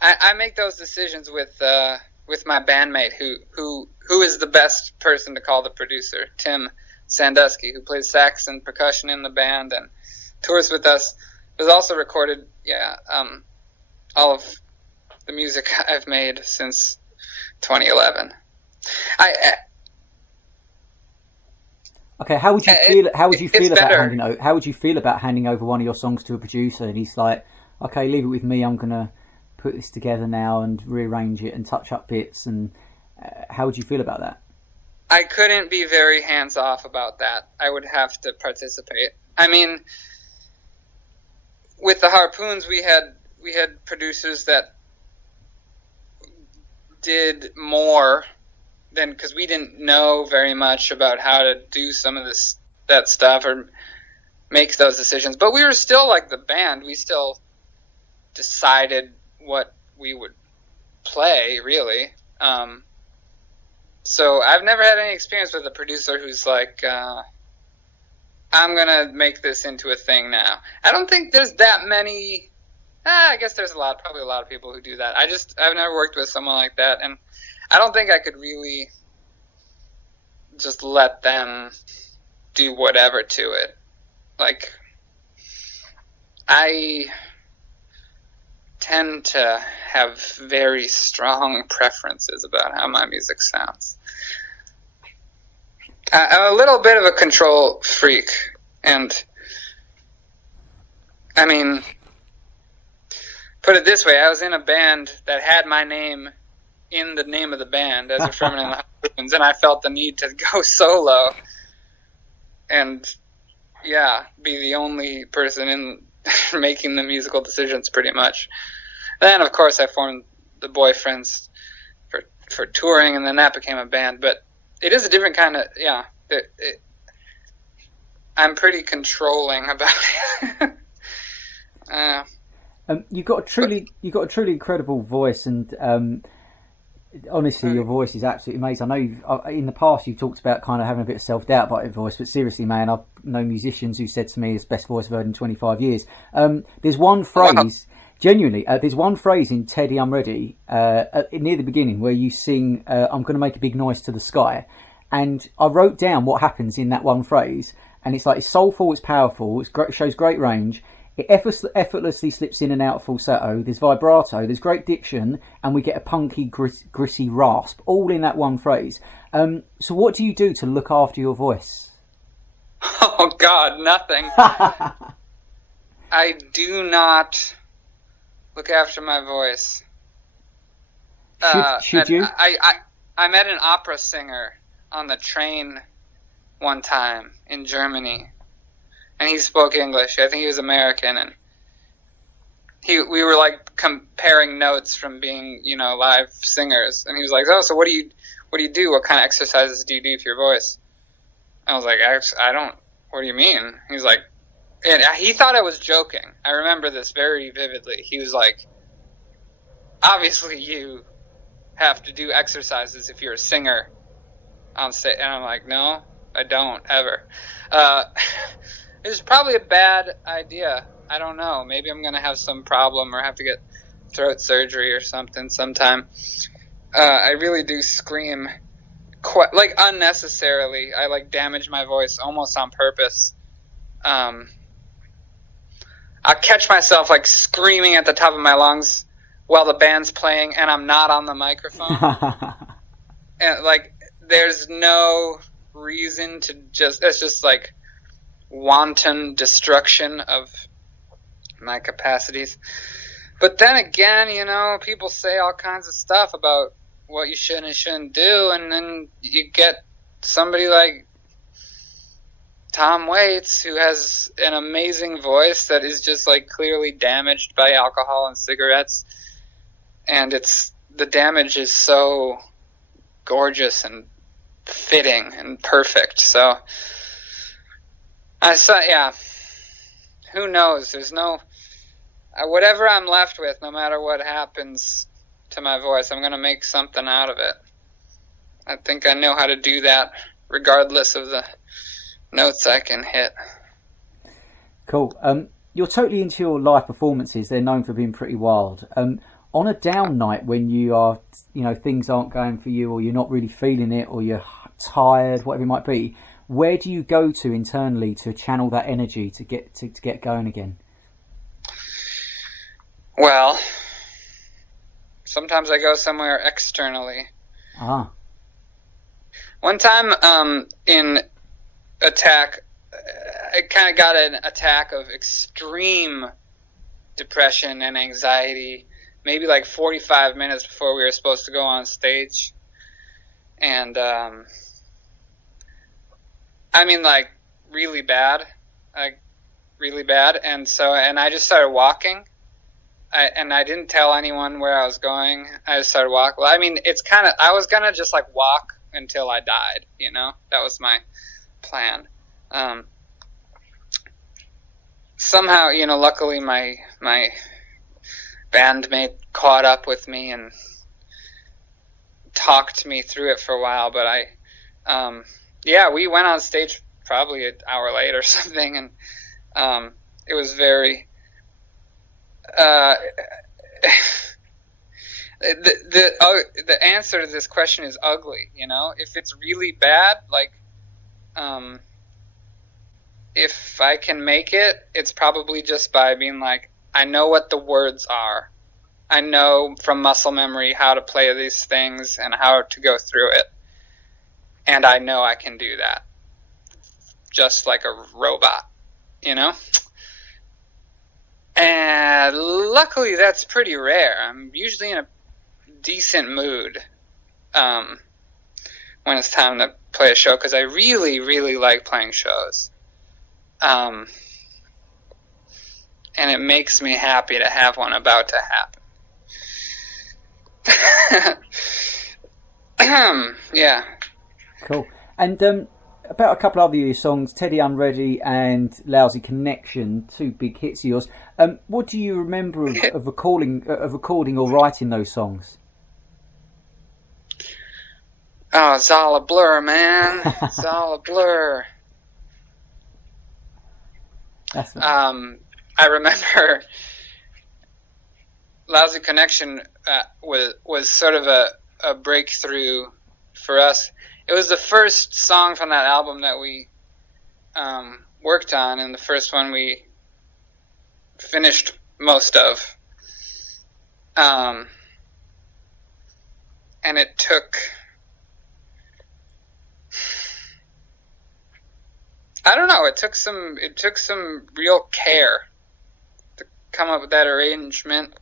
I make those decisions with my bandmate who is the best person to call the producer, Tim Sandusky, who plays sax and percussion in the band and tours with us. It was also recorded, all of the music I've made since 2011. Okay, how would you feel? How would you feel about better. How would you feel about handing over one of your songs to a producer, and he's like, "Okay, leave it with me. I'm gonna put this together now and rearrange it and touch up bits." And how would you feel about that? I couldn't be very hands off about that. I would have to participate. I mean, with the Harpoons, we had producers that did more than, because we didn't know very much about how to do some of that stuff or make those decisions. But we were still like the band. We still decided what we would play, really. So I've never had any experience with a producer who's like, I'm going to make this into a thing now. I don't think there's that many. I guess there's probably a lot of people who do that. I've never worked with someone like that, and I don't think I could really just let them do whatever to it. Like, I tend to have very strong preferences about how my music sounds. I'm a little bit of a control freak, and I mean, put it this way, I was in a band that had my name in the name of the band, Ezra Furman and the Harpoons, and I felt the need to go solo and be the only person in making the musical decisions, pretty much. Then, of course, I formed the Boyfriends for touring, and then that became a band. But it is a different kind of, I'm pretty controlling about it. You've got a truly incredible voice, and honestly, your voice is absolutely amazing. I know in the past you've talked about kind of having a bit of self-doubt about your voice, but seriously, man, I've known musicians who said to me it's the best voice I've heard in 25 years. There's one phrase, genuinely, there's one phrase in Teddy Unready, near the beginning, where you sing, I'm going to make a big noise to the sky. And I wrote down what happens in that one phrase, and it's like, it's soulful, it's powerful, it shows great range. It effortlessly slips in and out of falsetto. There's vibrato. There's great diction, and we get a punky, gritty rasp, all in that one phrase. So, what do you do to look after your voice? Oh God, nothing. I do not look after my voice. Should you? I met an opera singer on the train one time in Germany. And he spoke English. I think he was American, and we were like comparing notes from being, live singers. And he was like, "Oh, so what do you do? What kind of exercises do you do for your voice?" I was like, "I don't. What do you mean?" He's like, and he thought I was joking. I remember this very vividly. He was like, "Obviously, you have to do exercises if you're a singer on stage." And I'm like, "No, I don't ever." It's probably a bad idea. I don't know. Maybe I'm going to have some problem or have to get throat surgery or something sometime. I really do scream quite, unnecessarily. I damage my voice almost on purpose. I'll catch myself screaming at the top of my lungs while the band's playing and I'm not on the microphone. And like, there's no reason to it's just like wanton destruction of my capacities. But then again, you know, people say all kinds of stuff about what you should and shouldn't do, and then you get somebody like Tom Waits, who has an amazing voice that is just like clearly damaged by alcohol and cigarettes, and the damage is so gorgeous and fitting and perfect. So I saw, yeah, who knows? There's no, whatever I'm left with, no matter what happens to my voice, I'm going to make something out of it. I think I know how to do that regardless of the notes I can hit. Cool. You're totally into your live performances. They're known for being pretty wild. On a down night when you are, you know, things aren't going for you, or you're not really feeling it, or you're tired, whatever it might be, where do you go to internally to channel that energy to get going again? Well, sometimes I go somewhere externally. Ah. One time in Attack, I kind of got an attack of extreme depression and anxiety, maybe like 45 minutes before we were supposed to go on stage. And, I mean, like, really bad. And I just started walking. And I didn't tell anyone where I was going. I just started walking. Well, I mean, I was going to just, like, walk until I died, you know? That was my plan. Somehow, you know, luckily my bandmate caught up with me and talked me through it for a while, but we went on stage probably an hour late or something, and it was very the answer to this question is ugly, you know? If it's really bad, like, if I can make it, it's probably just by being like, I know what the words are. I know from muscle memory how to play these things and how to go through it. And I know I can do that. Just like a robot, you know? And luckily that's pretty rare. I'm usually in a decent mood when it's time to play a show, because I really, really like playing shows. And it makes me happy to have one about to happen. Yeah. Cool. And about a couple other of your songs, Teddy Unready and Lousy Connection, two big hits of yours. What do you remember of recording or writing those songs? Oh, it's all a blur, man. It's all a blur. I remember Lousy Connection was sort of a breakthrough for us. It was the first song from that album that we worked on, and the first one we finished most of. And it took, I don't know, it took some real care to come up with that arrangement.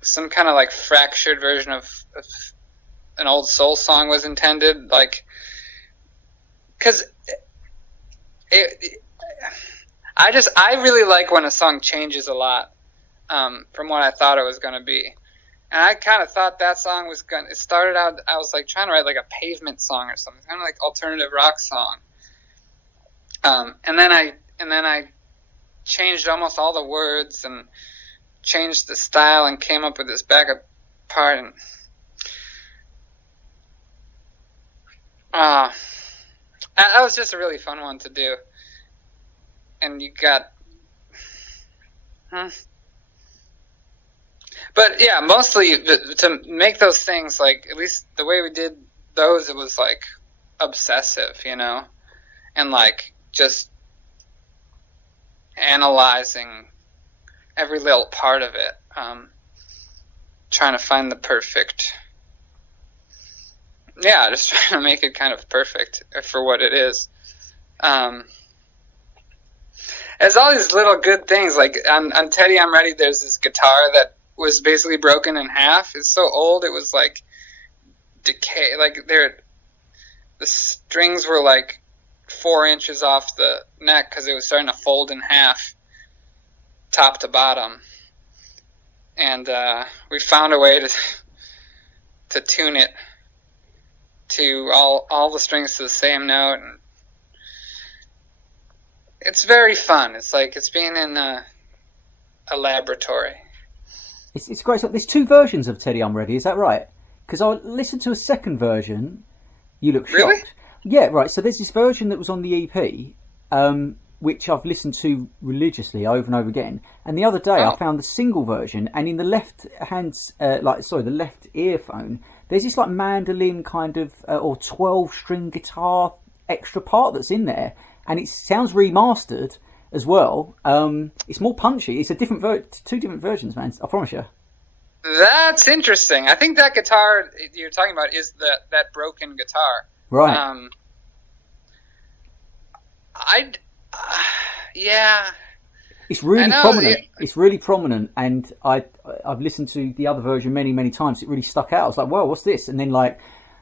Some kind of like fractured version of an old soul song was intended, like, because I really like when a song changes a lot from what I thought it was going to be. And I kind of thought that song was it started out, I was like trying to write like a Pavement song or something, kind of like alternative rock song. And then I changed almost all the words and changed the style and came up with this backup part, and that was just a really fun one to do. And you got, but yeah, mostly to make those things, like, at least the way we did those, it was like obsessive, you know, and like just analyzing every little part of it. trying to find the perfect. Yeah, just trying to make it kind of perfect for what it is. There's all these little good things, like on Teddy I'm Ready, there's this guitar that was basically broken in half. It's so old, it was like decay, like the strings were like 4 inches off the neck because it was starting to fold in half, top to bottom. And we found a way to tune it to all the strings to the same note, and it's very fun. It's like it's being in a laboratory. It's great. So there's 2 versions of Teddy I'm Ready, is that right? Because I listened to a second version. You look shocked. Really? Yeah, right. So there's this version that was on the EP, which I've listened to religiously over and over again. And the other day I found the single version, and in the left the left earphone, there's this like mandolin kind of or 12-string guitar extra part that's in there, and it sounds remastered as well. It's more punchy. It's a different 2 different versions, man. I promise you. That's interesting. I think that guitar you're talking about is that broken guitar. Right. Yeah. It's really prominent. It's really prominent, and I've listened to the other version many times. It really stuck out. I was like, "Whoa, what's this?" And then like,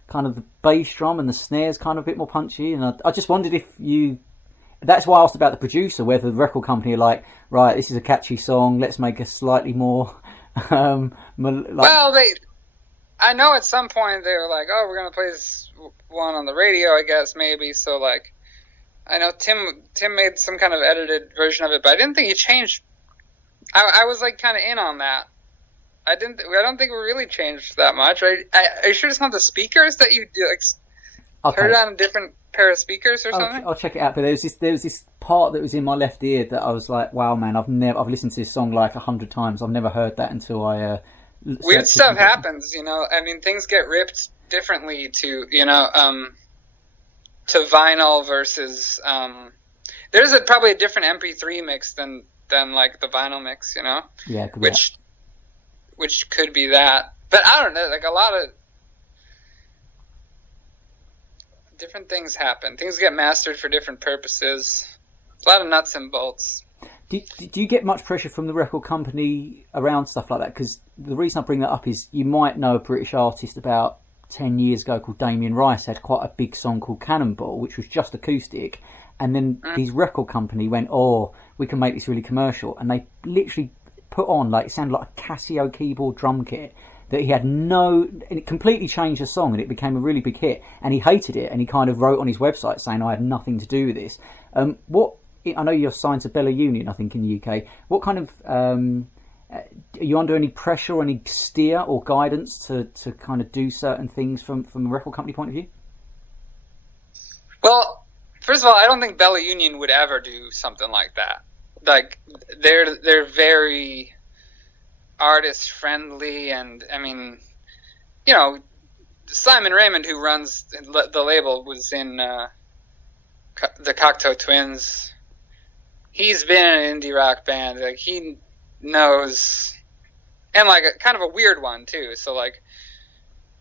kind of the bass drum and the snares kind of a bit more punchy. And I just wondered if you. That's why I asked about the producer, whether the record company are like, right, this is a catchy song, let's make a slightly more. Well, I know at some point they were like, oh, we're gonna play this one on the radio, I guess maybe. So like, I know Tim made some kind of edited version of it, but I didn't think he changed. I was like kind of in on that. I don't think we really changed that much. Right? Are you sure it's not the speakers that you do? Like, heard it on a different pair of speakers or something? I'll check it out. But there was this part that was in my left ear that I was like, wow, man, I've listened to this song like 100 times. I've never heard that until I. Weird stuff happens, you know. I mean, things get ripped differently to vinyl versus. There's probably a different MP3 mix than like the vinyl mix, you know. Yeah. Which could be that, but I don't know. Like a lot of different things happen. Things get mastered for different purposes. A lot of nuts and bolts. Do you get much pressure from the record company around stuff like that? Because the reason I bring that up is you might know a British artist about 10 years ago called Damien Rice had quite a big song called Cannonball, which was just acoustic. And then his record company went, oh, we can make this really commercial. And they literally put on, like, it sounded like a Casio keyboard drum kit that he had and it completely changed the song, and it became a really big hit. And he hated it, and he kind of wrote on his website saying, I had nothing to do with this. I know you're signed to Bella Union, I think, in the UK. What kind of are you under any pressure or any steer or guidance to kind of do certain things from a record company point of view? Well, first of all, I don't think Bella Union would ever do something like that. Like they're very artist friendly, and I mean, you know, Simon Raymond, who runs the label, was in the Cocteau Twins. He's been in an indie rock band. Like, he knows, and like kind of a weird one too. So like,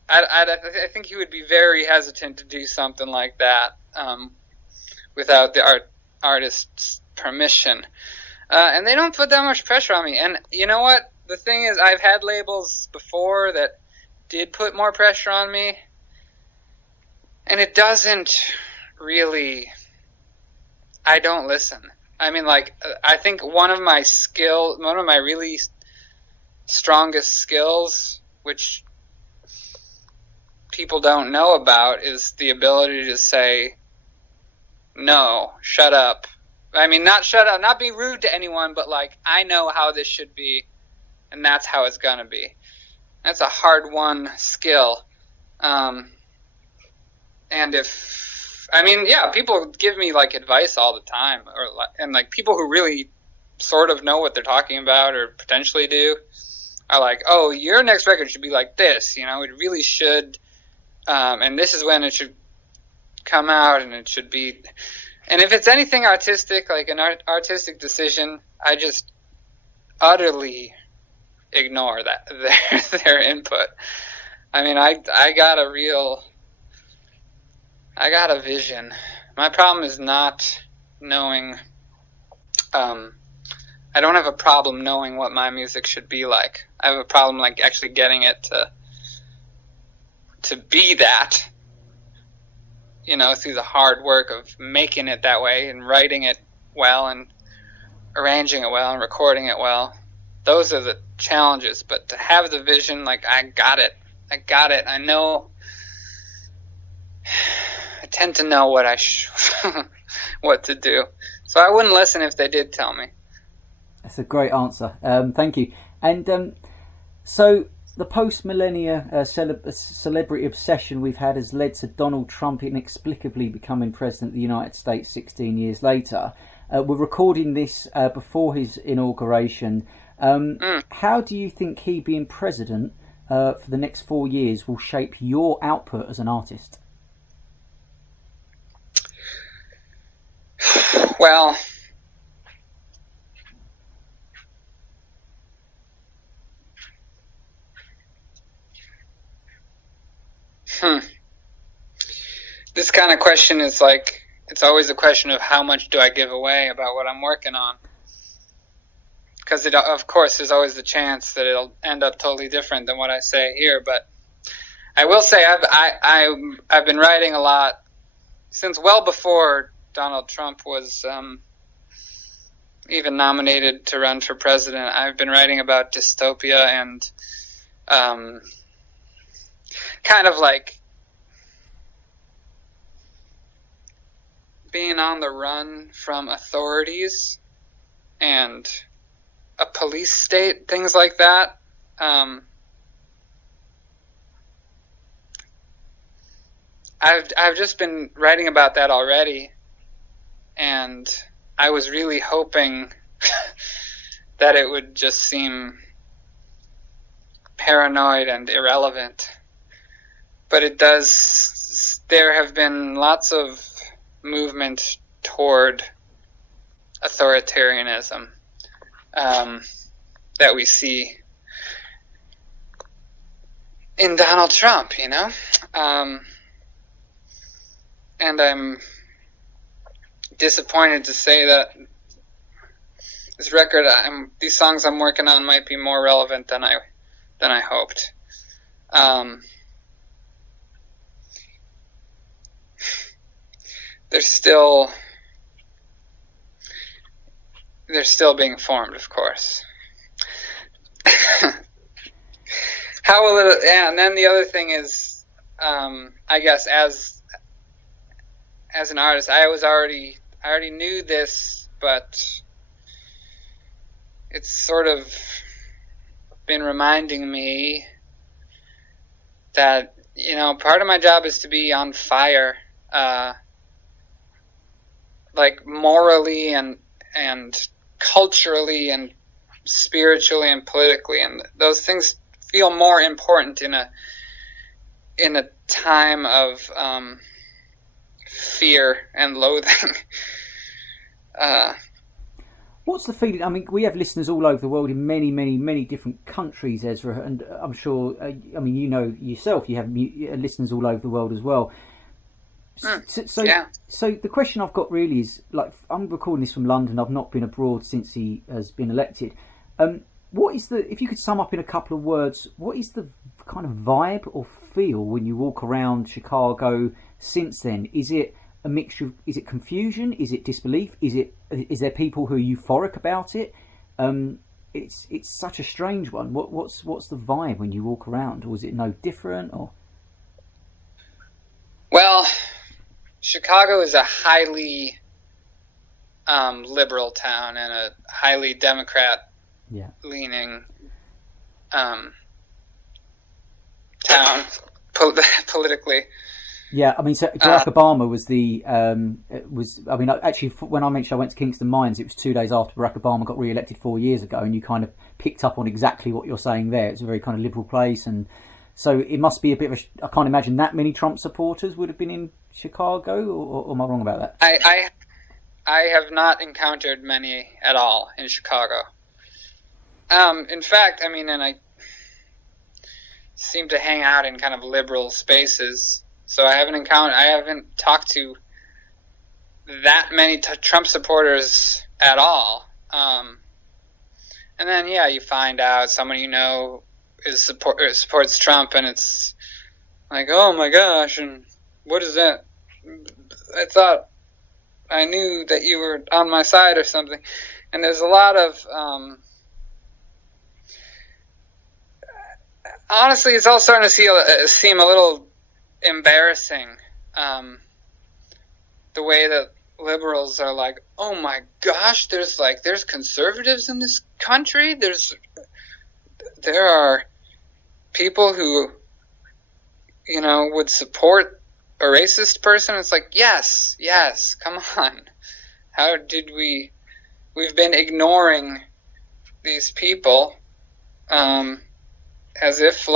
I think he would be very hesitant to do something like that without the artist's permission. And they don't put that much pressure on me. And you know what? The thing is, I've had labels before that did put more pressure on me, and it doesn't really. I don't listen. I mean, like, I think one of my really strongest skills, which people don't know about, is the ability to say, no, shut up. I mean, not shut up, not be rude to anyone, but like, I know how this should be, and that's how it's gonna be. That's a hard-won skill. And people give me like advice all the time, and like people who really sort of know what they're talking about or potentially do are like, oh, your next record should be like this, you know, it really should, and this is when it should come out, and it should be. And if it's anything artistic, like an artistic decision, I just utterly ignore that their input. I mean, I got a vision. My problem is not knowing. I don't have a problem knowing what my music should be like. I have a problem like actually getting it to be that. You know, through the hard work of making it that way and writing it well and arranging it well and recording it well. Those are the challenges. But to have the vision, like, I got it. I know. I tend to know what what to do. So I wouldn't listen if they did tell me. That's a great answer. Thank you. And so the post-millennia celebrity obsession we've had has led to Donald Trump inexplicably becoming president of the United States 16 years later. We're recording this before his inauguration. How do you think he being president for the next 4 years will shape your output as an artist? Well, this kind of question is like, it's always a question of how much do I give away about what I'm working on. Because of course, there's always the chance that it'll end up totally different than what I say here. But I will say I've been writing a lot since well before Donald Trump was even nominated to run for president. I've been writing about dystopia and kind of like being on the run from authorities and a police state, things like that. I've just been writing about that already, and I was really hoping that it would just seem paranoid and irrelevant. But it does. There have been lots of movement toward authoritarianism that we see in Donald Trump, you know? And I'm disappointed to say that this record, these songs I'm working on might be more relevant than I hoped. They're still being formed, of course. How will it? Yeah, and then the other thing is, I guess as an artist, I already knew this, but it's sort of been reminding me that, you know, part of my job is to be on fire, like morally and culturally and spiritually and politically, and those things feel more important in a time of fear and loathing. What's the feeling? I mean, we have listeners all over the world in many, many, many different countries, Ezra, and I'm sure, I mean, you know yourself, you have listeners all over the world as well. So the question I've got really is, like, I'm recording this from London. I've not been abroad since he has been elected. What is if you could sum up in a couple of words, what is the kind of vibe or feel when you walk around Chicago since then? Is it a mixture of, is it confusion? Is it disbelief? Is there people who are euphoric about it? It's such a strange one. What's the vibe when you walk around? Or is it no different? Or well, Chicago is a highly liberal town and a highly Democrat-leaning town politically. Yeah, I mean, so Barack Obama was I mean, actually, when I mentioned I went to Kingston Mines, it was 2 days after Barack Obama got re-elected 4 years ago, and you kind of picked up on exactly what you're saying there. It's a very kind of liberal place, and so it must be a bit of I can't imagine that many Trump supporters would have been in Chicago, or am I wrong about that? I have not encountered many at all in Chicago. In fact, I mean, and I seem to hang out in kind of liberal spaces, so I haven't talked to that many Trump supporters at all. And then, yeah, you find out someone you know supports Trump, and it's like, oh my gosh, and what is that? I thought I knew that you were on my side or something. And there's a lot of, honestly, it's all starting to seem a little embarrassing, the way that liberals are like, oh my gosh, there's conservatives in this country. There are people who, would support a racist person. It's like, yes, come on. How did we've been ignoring these people, as if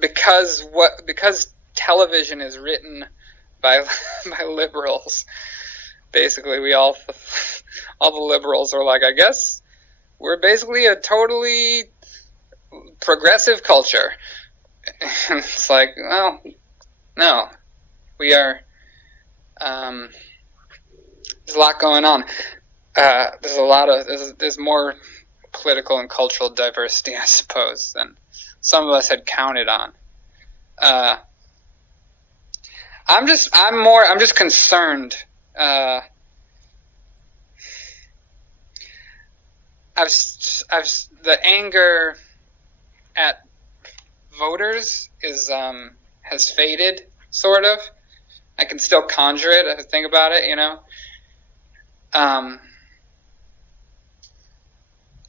because television is written by liberals, basically all the liberals are like, I guess we're basically a totally progressive culture. And it's like, well, no, we are. There's a lot going on. There's more political and cultural diversity, I suppose, than some of us had counted on. I'm just concerned. The anger at voters has faded, sort of. I can still conjure it if I think about it,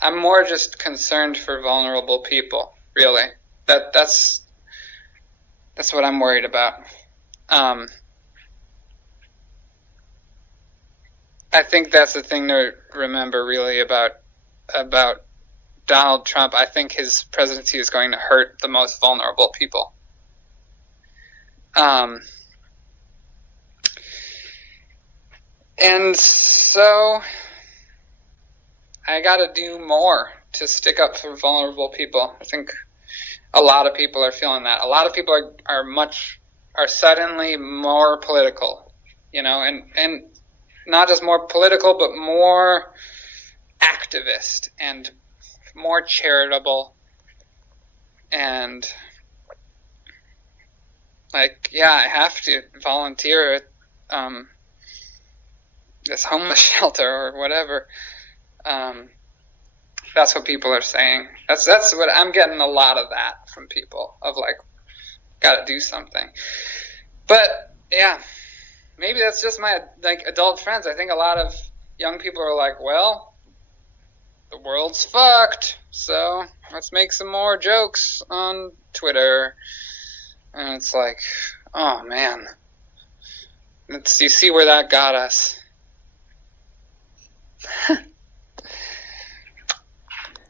I'm more just concerned for vulnerable people, really. That's what I'm worried about. I think that's the thing to remember, really, about Donald Trump. I think his presidency is going to hurt the most vulnerable people. And so I got to do more to stick up for vulnerable people. I think a lot of people are feeling that. A lot of people are suddenly more political, and not just more political, but more activist and more charitable, and I have to volunteer at this homeless shelter or whatever. That's what people are saying. That's what I'm getting, a lot of that from people, of got to do something. But yeah, maybe that's just my adult friends. I think a lot of young people are like, well, the world's fucked, so let's make some more jokes on Twitter. And it's like, oh man, you see where that got us.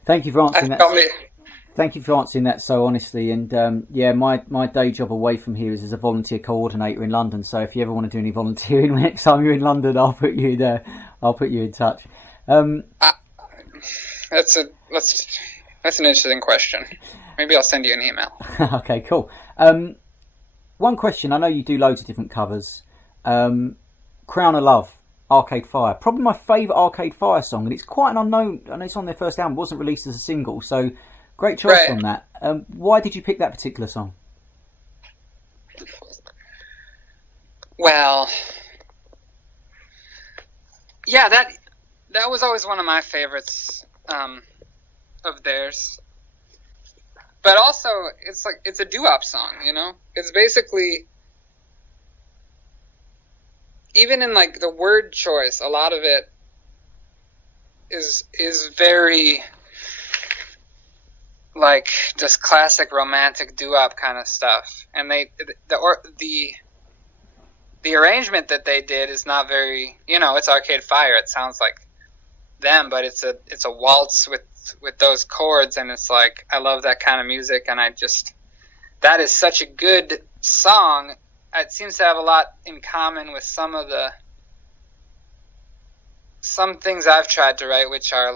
Thank you for answering that. Thank you for answering that so honestly. And my day job away from here is as a volunteer coordinator in London. So if you ever want to do any volunteering next time you're in London, I'll put you there. I'll put you in touch. That's an interesting question. Maybe I'll send you an email. Okay, cool. One question. I know you do loads of different covers. Crown of Love, Arcade Fire. Probably my favourite Arcade Fire song, and it's quite an unknown. I know it's on their first album. It wasn't released as a single, so great choice on that. Why did you pick that particular song? Well, yeah, that was always one of my favorites of theirs. But also, it's a doo-wop song, It's basically, even in the word choice, a lot of it is very just classic romantic doo-wop kind of stuff. And the arrangement that they did is not very, it's Arcade Fire. It sounds like them, but it's a waltz with those chords, and it's I love that kind of music, and that is such a good song. It seems to have a lot in common with some things I've tried to write, which are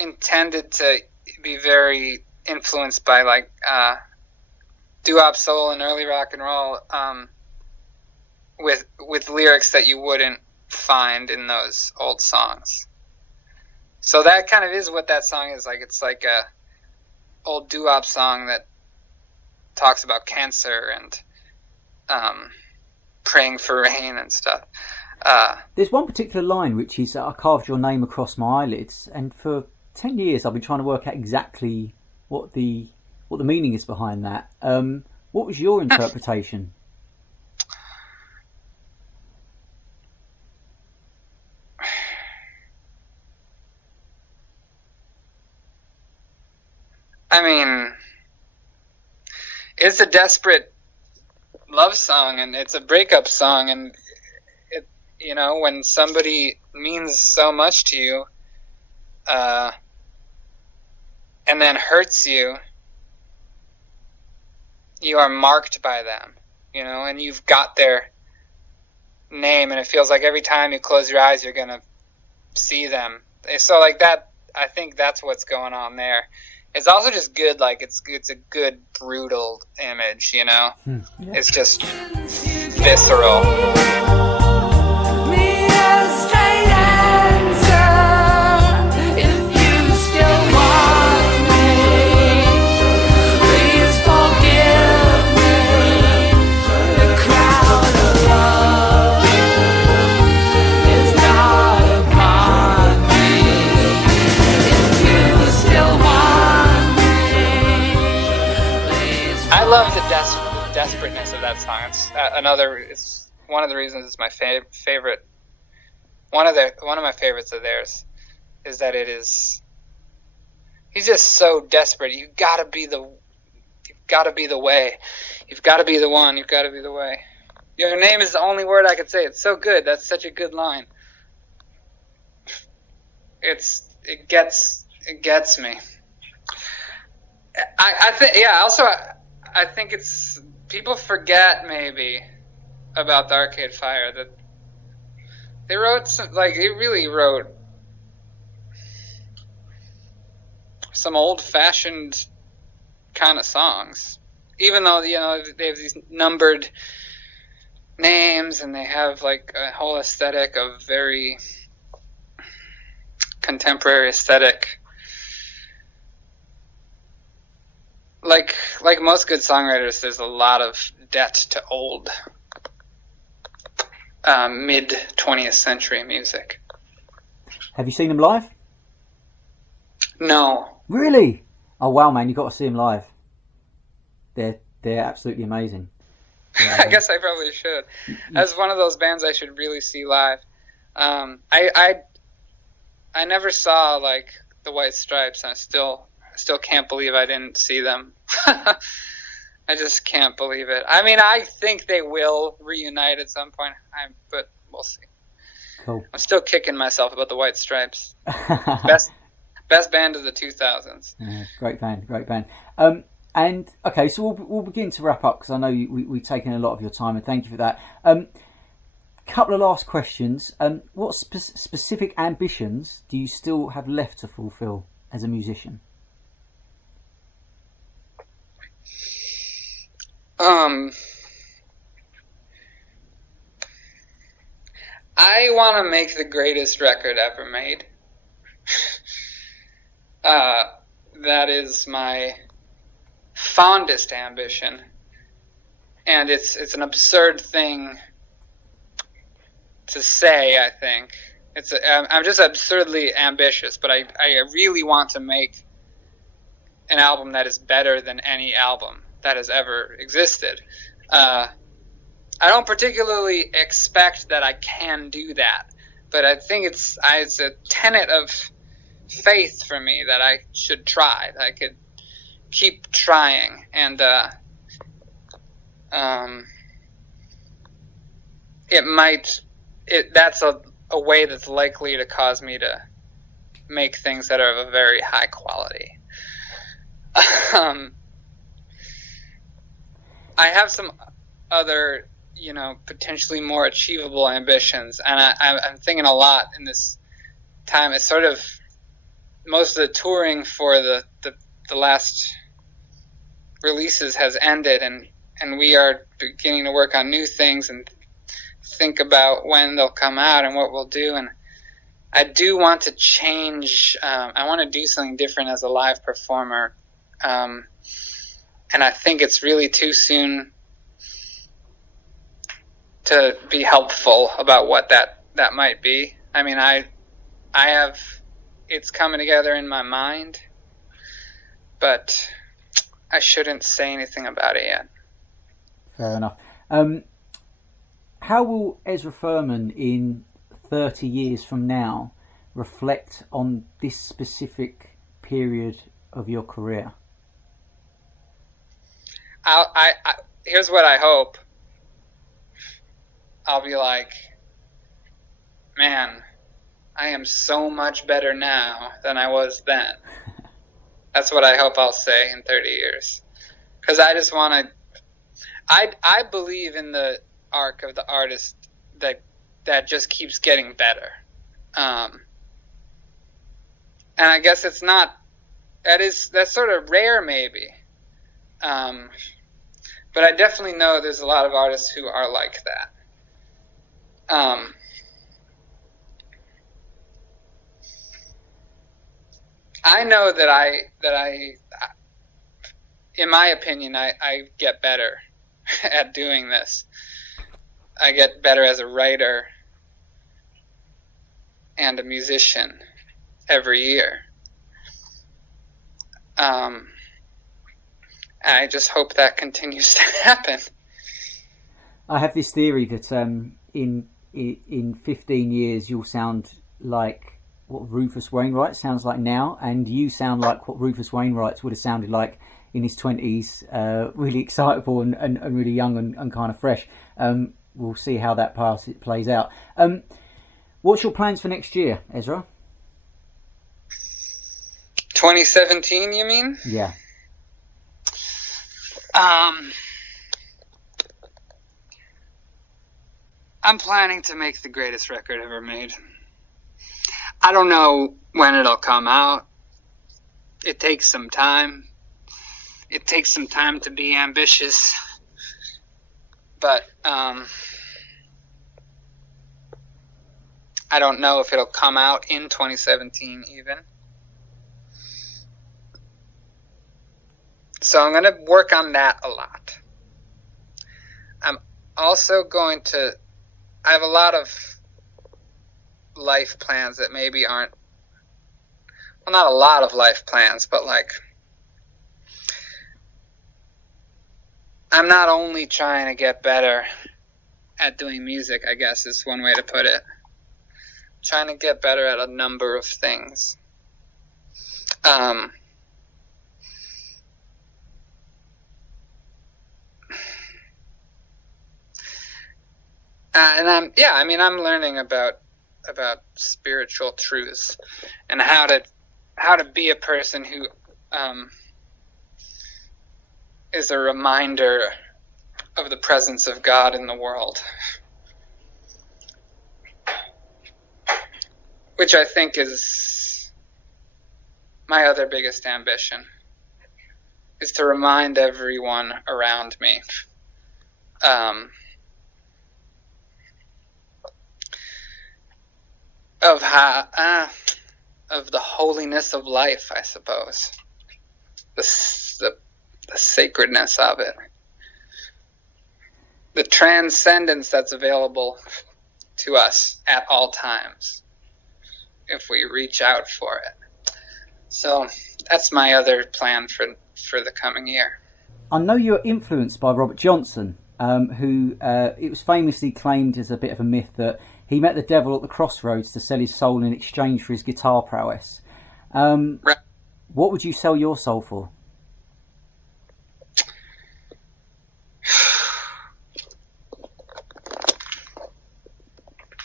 intended to be very influenced by like doo-wop soul and early rock and roll, with lyrics that you wouldn't find in those old songs. So that kind of is what that song is like. It's like a old doo-wop song that talks about cancer and praying for rain and stuff. There's one particular line which is, I carved your name across my eyelids, and for 10 years I've been trying to work out exactly what the meaning is behind that. What was your interpretation? I mean, it's a desperate love song, and it's a breakup song, and it, you know, when somebody means so much to you, and then hurts you, you are marked by them, you know, and you've got their name, and it feels like every time you close your eyes, you're gonna see them. So like that, I think that's what's going on there. It's also just good, like it's a good brutal image, you know. Yeah. It's just visceral. I love the desperateness of that song. It's it's one of the reasons it's my favorite. One of my favorites of theirs is that he's just so desperate. You've got to be the way. You've got to be the one. You've got to be the way. Your name is the only word I could say. It's so good. That's such a good line. It gets me. I think, yeah. Also, I think it's people forget maybe about the Arcade Fire that they wrote some old-fashioned kind of songs, even though, you know, they have these numbered names and they have like a whole aesthetic of very contemporary aesthetic. Like most good songwriters, there's a lot of debt to old mid-20th century music. Have you seen them live? No. Really? Oh wow, man, you've got to see them live. They're absolutely amazing. I guess I probably should. As one of those bands I should really see live. I never saw like the White Stripes, and I still can't believe I didn't see them. I just can't believe it. I mean, I think they will reunite at some point, but we'll see. Cool. I'm still kicking myself about the White Stripes. Best band of the 2000s. Yeah, great band. And okay, so we'll begin to wrap up because I know we've taken a lot of your time, and thank you for that. Couple of last questions. What specific ambitions do you still have left to fulfill as a musician? I want to make the greatest record ever made. That is my fondest ambition, and it's an absurd thing to say. I think I'm just absurdly ambitious, but I really want to make an album that is better than any album that has ever existed. I don't particularly expect that I can do that, but I think it's a tenet of faith for me that I should try, that I could keep trying, and that's a way that's likely to cause me to make things that are of a very high quality. I have some other, potentially more achievable ambitions, and I'm thinking a lot in this time. It's sort of most of the touring for the last releases has ended, and we are beginning to work on new things and think about when they'll come out and what we'll do. And I do want to change. I want to do something different as a live performer. And I think it's really too soon to be helpful about what that might be. I mean, I have, it's coming together in my mind, but I shouldn't say anything about it yet. Fair enough. How will Ezra Furman in 30 years from now reflect on this specific period of your career? I here's what I hope. I'll be like, man, I am so much better now than I was then. That's what I hope I'll say in 30 years. Because I just want to... I believe in the arc of the artist that just keeps getting better. And I guess it's not... That's sort of rare, maybe. But I definitely know there's a lot of artists who are like that. I know that I, in my opinion, I get better at doing this. I get better as a writer and a musician every year. I just hope that continues to happen. I have this theory that in 15 years you'll sound like what Rufus Wainwright sounds like now, and you sound like what Rufus Wainwright would have sounded like in his 20s, really excitable and really young and kind of fresh. We'll see how that plays out. What's your plans for next year, Ezra? 2017, you mean? Yeah. I'm planning to make the greatest record ever made. I don't know when it'll come out. It takes some time. It takes some time to be ambitious. But I don't know if it'll come out in 2017 even. So I'm going to work on that a lot. I'm also going to... I have a lot of life plans that maybe aren't... Well, not a lot of life plans, but like... I'm not only trying to get better at doing music, I guess is one way to put it. I'm trying to get better at a number of things. And I'm learning about spiritual truths and how to be a person who is a reminder of the presence of God in the world, which I think is my other biggest ambition, is to remind everyone around me of the holiness of life, I suppose, the sacredness of it, the transcendence that's available to us at all times if we reach out for it. So that's my other plan for the coming year. I know you're influenced by Robert Johnson, who it was famously claimed as a bit of a myth that he met the devil at the crossroads to sell his soul in exchange for his guitar prowess. Right. What would you sell your soul for?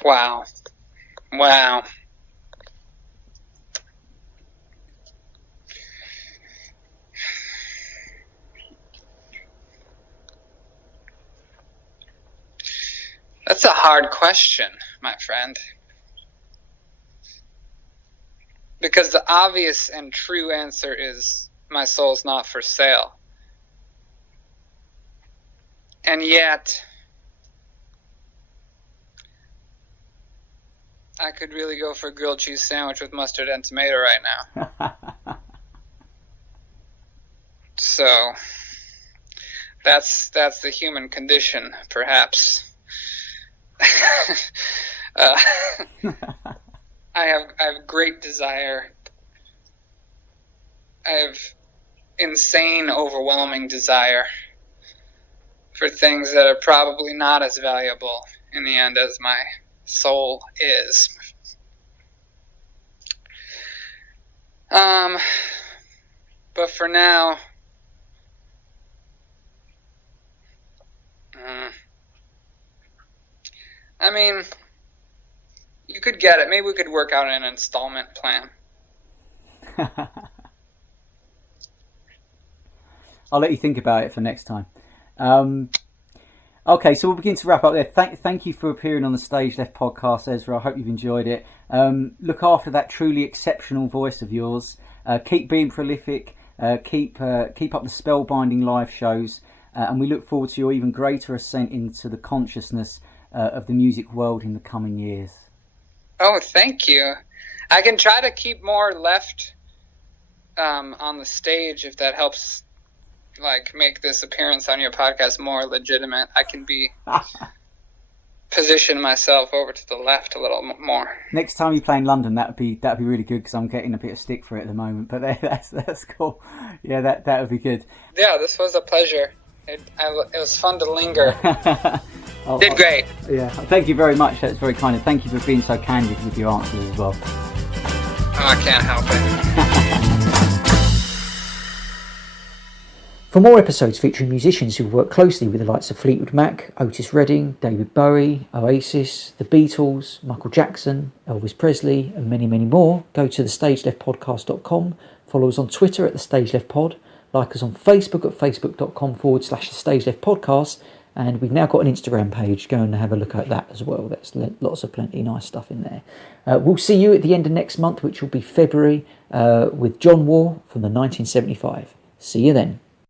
Wow. That's a hard question, my friend. Because the obvious and true answer is my soul's not for sale. And yet, I could really go for a grilled cheese sandwich with mustard and tomato right now. So, that's the human condition, perhaps. I have great desire. I have insane, overwhelming desire for things that are probably not as valuable in the end as my soul is. But for now, I mean, you could get it. Maybe we could work out an installment plan. I'll let you think about it for next time. Okay, so we'll begin to wrap up there. Thank you for appearing on the StageLeft podcast, Ezra. I hope you've enjoyed it. Look after that truly exceptional voice of yours. Keep being prolific. Keep up the spellbinding live shows. And we look forward to your even greater ascent into the consciousness of the music world in the coming years. Oh, thank you. I can try to keep more left on the stage if that helps, like, make this appearance on your podcast more legitimate. I can position myself over to the left a little more. Next time you play in London, that'd be really good, because I'm getting a bit of stick for it at the moment. But that's cool. Yeah, that would be good. Yeah, this was a pleasure. It was fun to linger. Did great. Yeah, thank you very much. That's very kind. And thank you for being so candid with your answers as well. Oh, I can't help it. For more episodes featuring musicians who work closely with the likes of Fleetwood Mac, Otis Redding, David Bowie, Oasis, The Beatles, Michael Jackson, Elvis Presley, and many, many more, go to thestageleftpodcast.com. Follow us on Twitter at thestageleftpod. Like us on Facebook at facebook.com/thestageleftpodcast. And we've now got an Instagram page. Go and have a look at that as well. There's lots of plenty nice stuff in there. We'll see you at the end of next month, which will be February, with John War from the 1975. See you then.